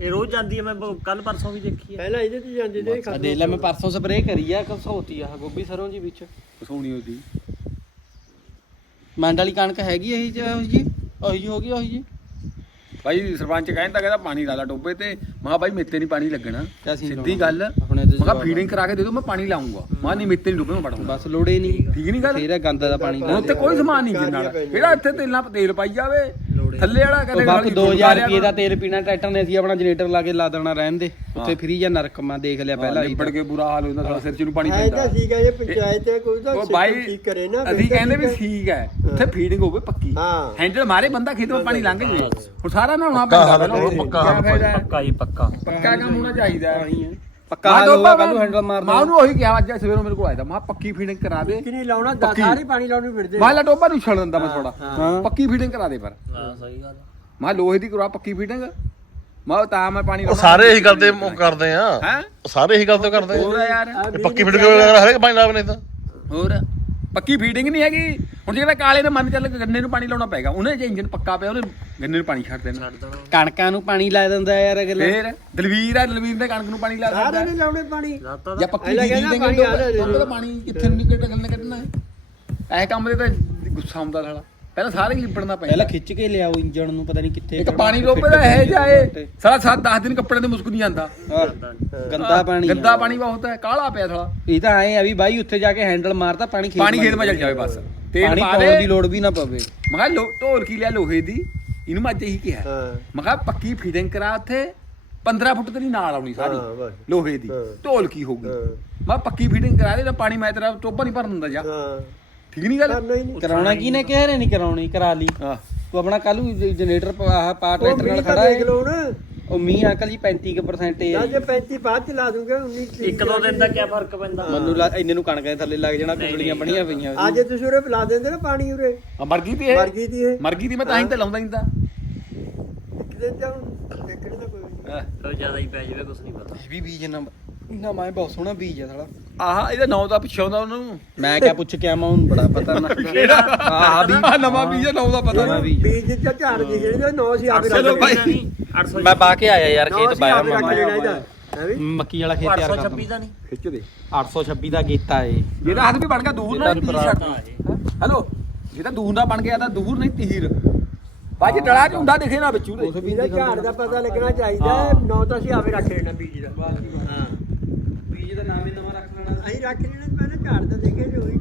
ਇਹ ਰੋਜ਼ ਜਾਂਦੀ ਹੈ ਮੈਂ ਕੱਲ ਪਰਸੋਂ ਵੀ ਦੇਖੀ ਹੈ ਪਹਿਲਾਂ ਇਹਦੇ ਤੇ ਜਾਂਦੇ ਤੇ ਆ ਦੇਖ ਲੈ ਮੈਂ ਪਰਸੋਂ ਸਪਰੇਅ ਕਰੀ ਆ ਕਸੌਤੀ ਆ ਗੋਭੀ ਸਰੋਂ ਜੀ ਵਿੱਚ। ਸੋਹਣੀ ਉਹਦੀ। ਮੰਡ ਵਾਲੀ ਕਣਕ ਹੈਗੀ ਇਹੀ ਜੀ ਉਹੀ ਜੀ ਉਹੀ ਜੀ ਹੋ ਗਈ ਉਹੀ ਜੀ ਭਾਈ ਸਰਪੰਚ ਕਹਿੰਦਾ ਕਹਿੰਦਾ ਪਾਣੀ ਲਾ ਲਾ ਟੋਬੇ ਤੇ। ਮੈਂ ਕਿਹਾ ਬਾਈ ਮੇਤੇ ਨਹੀਂ ਪਾਣੀ ਲੱਗਣਾ। ਸਿੱਧੀ? ਗੱਲ। ਆਪਣੇ ਤੇ ਫੀਡਿੰਗ ਕਰਾ ਕੇ ਦੇ ਦੋ ਮੈਂ ਪਾਣੀ ਲਾਉਂਗਾ ਮੈਂ ਕਿਹਾ ਨਹੀਂ ਮੇਤੇ ਨਹੀਂ ਡੁੱਬੇ ਮੈਂ ਵੜੂੰਗਾ ਬਸ ਲੋੜੇ ਨਹੀਂ। ਠੀਕ ਨਹੀਂ ਗੱਲ? ਤੇਰਾ ਗੰਦ ਦਾ ਪਾਣੀ ਹੁਣ ਉੱਥੇ ਕੋਈ ਸਮਾਨ ਨਹੀਂ ਜਿੰਨ ਨਾਲ। ਕਿਹੜਾ ਇੱਥੇ ਤੇਲਾਂ ਤੇਲ ਪਾਈ ਜਾਵੇ? ਥੱਲੇ ਵਾਲਾ ਕਹਿੰਦੇ ਬਾਪ ਖਾਲੀ 2000 ਗੁਰਦੁਆਰਿਆਂ ਰੁਪਏ ਦਾ ਤੇਲ ਪੀਣਾ ਟਰੈਕਟਰ ਨੇ ਅਸੀਂ ਆਪਣਾ ਜਨਰੇਟਰ ਲਾ ਕੇ ਲਾ ਦੇਣਾ ਰਹਿਣ ਦੇ। ਉੱਥੇ। ਫਰੀ ਜਾਂ ਨਰਕ ਮੈਂ ਦੇਖ ਲਿਆ ਪਹਿਲਾਂ ਹੀ ਲਿਬੜ ਕੇ ਬੁਰਾ ਹਾਲ ਹੁੰਦਾ ਸਾਲਾ ਸਿਰ ਚ ਨੂੰ ਪਾਣੀ ਹੈ ਪੈਂਦਾ। ਤਾਂ ਠੀਕ ਹੈ ਇਹ ਪੰਚਾਇਤ ਹੈ ਕੋਈ ਤਾਂ ਉਹ system ਬਾਈ ਠੀਕ ਕਰੇ ਨਾ ਅਸੀਂ ਕਹਿੰਦੇ ਵੀ ਠੀਕ ਹੈ। ਉੱਥੇ ਫੀਡਿੰਗ ਹੋਵੇ ਪੱਕੀ। ਹਾਂ। ਹੈਂਡਲ ਮਾਰੇ ਬੰਦਾ ਖੇਤ ਵਿੱਚ ਪਾਣੀ ਲੰਘ ਜੇ ਹੁਣ ਸਾਰਾ ਨਹਾਉਣਾ ਪੱਕਾ ਪੈਂਦਾ ਪੱਕਾ? ਪੱਕਾ ਹੀ ਪੱਕਾ ਪੱਕਾ। ਕੰਮ ਹੋਣਾ ਚਾਹੀਦਾ। ਹੈ ਪੱਕਾ ਹਾਲ ਹੋਊਗਾ ਕੱਲ ਨੂੰ ਹੈਂਡਲ ਮਾਰ ਮਾਂ ਨੂੰ ਉਹੀ ਕਿਹਾ ਅੱਜ ਸਵੇਰੋਂ ਮੇਰੇ ਕੋਲ ਆਇਆ ਮੈਂ ਕਿਹਾ ਪੱਕੀ ਫੀਡਿੰਗ ਕਰਾ ਦੇ। ਕਿ ਨਹੀਂ ਲਾਉਣਾ। ਸਾਰੇ ਪਾਣੀ ਲਾਉਣ ਨੂੰ ਫਿਰਦੇ ਮੈਂ ਲਾ ਟੋਬਾ ਨੂੰ ਛੱਡ ਦਿੰਦਾ ਮੈਂ ਥੋੜਾ ਪੱਕੀ ਫੀਡਿੰਗ ਕਰਾ ਦੇ ਪਰ। ਹਾਂ ਸਹੀ ਗੱਲ ਮੈਂ ਕਿਹਾ ਲੋਹੇ ਦੀ ਕਰਵਾ ਪੱਕੀ ਫੀਡਿੰਗ ਮੈਂ ਤਾਂ ਮੈਂ ਪਾਣੀ ਉਹ ਸਾਰੇ ਇਹੀ ਕਰਦੇ ਉਹ ਕਰਦੇ ਆ। ਸਾਰੇ ਇਹੀ ਕਰਦੇ ਕਰਦੇ ਹੋਰ ਆ ਪੱਕੀ ਕੇ ਹਰੇਕ ਪਾਣੀ ਲਾਵਨੇ ਤਾਂ। ਹੋਰ? ਪੱਕੀ ਫੀਡਿੰਗ ਨਹੀਂ ਹੈਗੀ। ਹੁਣ ਜਿਹੜਾ ਕਾਲੇ ਨੇ ਮੰਨ ਚੱਲ ਗੰਨੇ ਨੂੰ ਪਾਣੀ ਲਾਉਣਾ ਪਏਗਾ ਉਹਨੇ ਜੇ ਇੰਜਨ ਪੱਕਾ ਪਿਆ ਉਹਨੇ ਗੰਨੇ ਨੂੰ ਪਾਣੀ ਛੱਡ ਦੇਣਾ। ਕਣਕਾਂ ਨੂੰ ਪਾਣੀ ਲਾ ਦਿੰਦਾ ਯਾਰ ਅਗਲੇ। ਫੇਰ ਦਲਵੀਰ ਆ ਦਲਵੀਰ ਨੇ ਕਣਕ ਨੂੰ ਪਾਣੀ ਲਾ ਸਾਰੇ ਦਿੰਦਾ ਨਹੀਂ ਲਾਉਣੇ ਪਾਣੀ। ਜਾਂ ਪੱਕੀ ਐਲਾ ਦੀ ਪਾਣੀ ਕਿੱਥੇ ਨੂੰ ਨਿਕਲ ਨਿਕਲਣਾ ਕੱਢਣਾ ਹੈ? ਇਹ ਕੰਮ ਦੇ ਤਾਂ ਗੁੱਸਾ ਆਉਂਦਾ ਸਾਲਾ। ਪਹਿਲਾਂ ਸਾਰੇ ਹੀ ਲਿਬੜਨਾ ਪੈਂਦਾ। ਪਹਿਲਾਂ ਖਿੱਚ ਕੇ ਲਿਆਓ ਇੰਜਣ ਨੂੰ ਪਤਾ ਨਹੀਂ ਕਿੱਥੇ ਇੱਕ ਪਾਣੀ ਲੋਪੇ ਦਾ ਹੈ ਜਾਏ ਫਿੱਟ। ਸਾਲਾ 7-10 ਦਿਨ ਕੱਪੜੇ ਤੇ ਮੁਸਕ ਨਹੀਂ ਜਾਂਦਾ ਆਹ, ਗੰਦਾ ਪਾਣੀ। ਗੰਦਾ ਪਾਣੀ ਬਹੁਤ ਹੈ ਕਾਲਾ ਪਿਆ ਸਾਲਾ। ਇਹ ਤਾਂ ਐ ਆ ਵੀ ਬਾਈ ਉੱਥੇ ਜਾ ਕੇ ਹੈਂਡਲ ਮਾਰਦਾ ਪਾਣੀ ਖੇਤ ਪਾਣੀ ਖੇਤ ਮਾ ਚੱਲ ਜਾਵੇ ਬਸ। ਤੇਲ ਪਾਣੀ ਪਾ ਪਾਉਣ ਦੇ। ਦੀ ਲੋੜ ਵੀ ਨਾ ਪਵੇ। ਮੈਂ ਕਿਹਾ ਲੋ ਢੋਲ ਕੀ ਲਿਆ ਲੋਹੇ ਦੀ? ਇਹਨੂੰ ਮੈਂ ਅੱਜ ਇਹੀ ਕਿਹਾ। ਮੈਂ ਕਿਹਾ ਪੱਕੀ ਫੀਡਿੰਗ ਕਰਾ ਉੱਥੇ 15 ਫੁੱਟ ਤੇਰੀ ਨਾਲ ਆਉਣੀ ਸਾਰੀ। ਲੋਹੇ ਦੀ। ਢੋਲ ਕੀ ਹੋਊਗੀ। ਮੈਂ ਕਿਹਾ ਪੱਕੀ ਫੀਡਿੰਗ ਕਰਾ ਦੇ ਤਾਂ ਪਾਣੀ ਮੈਂ ਤੇਰਾ ਟੋਪਾ ਨਹੀਂ ਭਰਨ ਦਿੰਦਾ ਜਾ। ਹਾਂ। ਠੀਕ ਨਹੀਂ ਗੱਲ? ਕਰਨਾ ਹੀ ਨਹੀਂ। ਕਰਾਉਣਾ ਕੀ ਨੇ? ਕਹਿ ਰਹੇ ਨਹੀਂ ਕਰਾਉਣੀ ਕਰਾ ਲਈ। ਹਾਂ। ਤੂੰ ਆਪਣਾ ਕੱਲ ਨੂੰ ਜਨਰੇਟਰ ਆਹ ਪਾ ਟਰੈਕਟਰ ਨਾਲ ਤਾਂ ਖੜਾ ਦੇਖ ਹੈ ਲਓ ਨਾ। ਉਹ ਮੀਂਹ ਅੰਕਲ ਜੀ 35% ਹੀ ਜਾਂ ਹੈ ਜੇ 35 ਬਾਅਦ ਚ ਲਾ ਦੂੰਗੇ 19 ਤਰੀਕ ਇੱਕ ਦੋ ਦਿਨ ਦਾ ਕੀ ਫ਼ਰਕ ਪੈਂਦਾ? ਮੈਨੂੰ ਲੱਗ ਇੰਨੇ ਨੂੰ ਕਣਕਾਂ ਦੇ ਥੱਲੇ ਲੱਗ ਜਾਣਾ ਕੁੰਡਲੀਆਂ ਬਣੀਆਂ ਪਈਆਂ। ਅੱਜ ਤੁਸੀਂ ਉਰੇ ਲਾ ਦਿੰਦੇ ਨਾ ਪਾਣੀ ਉਰੇ। ਆ ਮਰ ਗਈ ਤੀ ਇਹ? ਮਰ ਗਈ ਦੀ ਇਹ। ਮਰ ਗਈ ਤੀ ਮੈਂ ਤਾਂ ਹੀ ਤਾਂ ਲਾਉਂਦਾ ਨਹੀਂ ਤਾਂ ਇੱਕ ਦਿਨ ਚ ਹੁਣ ਦੇਖਣੇ ਦਾ ਕੋਈ ਨਹੀਂ। ਉਹ ਜ਼ਿਆਦਾ ਹੀ ਪੈ ਜਾਵੇ ਕੁਝ ਨਹੀਂ ਪਤਾ। ਇਹ ਵੀ ਬੀਜ ਨਾ ਨਾ ਮੈਂ ਬਹੁਤ ਸੋਹਣਾ ਬੀਜ ਆ ਸਾਲਾ। ਆਹ ਇਹਦਾ ਨਾਂ ਦਾ ਪਿੱਛੋਂ ਦਾ ਉਹਨੂੰ। ਮੈਂ ਕਿਆ ਪੁੱਛ ਕੇ ਆਵਾਂ ਹੁਣ ਬੜਾ ਪਤਾ ਨਾ। ਆਹ ਵੀ ਆਹ ਨਵਾਂ ਬੀਜ ਆ, ਨਾਂ ਦਾ ਪਤਾ ਨਹੀਂ ਬੀਜ। ਬੀਜ ਚ ਝਾੜ ਦੀ ਜਿਹੜੇ ਨੌ ਸੀ ਆਪੇ ਚਲੋ ਰੱਖ ਭਾਈ। ਲੈਣੇ। 800 ਮੈਂ ਪਾ ਕੇ ਆਇਆ ਯਾਰ ਨੌ ਖੇਤ ਸੀ ਪਾਇਆ ਵੀ? ਮੱਕੀ ਵਾਲਾ ਖੇਤ ਤਿਆਰ 826 ਕਰਦਾ ਦਾ ਨਹੀਂ। ਖਿੱਚ ਦੇ। 826 ਦਾ ਕੀਤਾ ਏ। ਇਹਦਾ ਹੱਥ ਵੀ ਬਣ ਗਿਆ ਦੂਰ ਨਾ ਇਹਦਾ ਟੀ-ਸ਼ਰਟ ਹੈਲੋ ਜਿਹਦਾ ਦੂਰ ਦਾ ਬਣ ਗਿਆ ਤਾਂ ਦੂਰ ਨਹੀਂ ਤੀਰ। ਬਾਜੀ ਡਲਾ ਚ ਹੁੰਦਾ ਦਿਖੇ ਨਾ ਵਿੱਚੂ ਦੇ ਇਹਦਾ ਝਾੜ ਦਾ ਪਤਾ ਲੱਗਣਾ ਚਾਹੀਦਾ ਨੌ ਤਾਂ ਅਸੀਂ ਆਪੇ ਰੱਖ ਲੈਣਾ ਬੀਜ ਦਾ। ਹਾਂ। ਬੀਜ ਦਾ ਨਾਮ ਹੀ ਨਵਾਂ ਰੱਖ ਲੈਣਾ। ਅਸੀਂ ਰੱਖ ਲੈਣਾ ਪਹਿਲਾਂ ਝਾੜ ਦਾ ਦੇਖੇ ਜੋ ਹੋਈ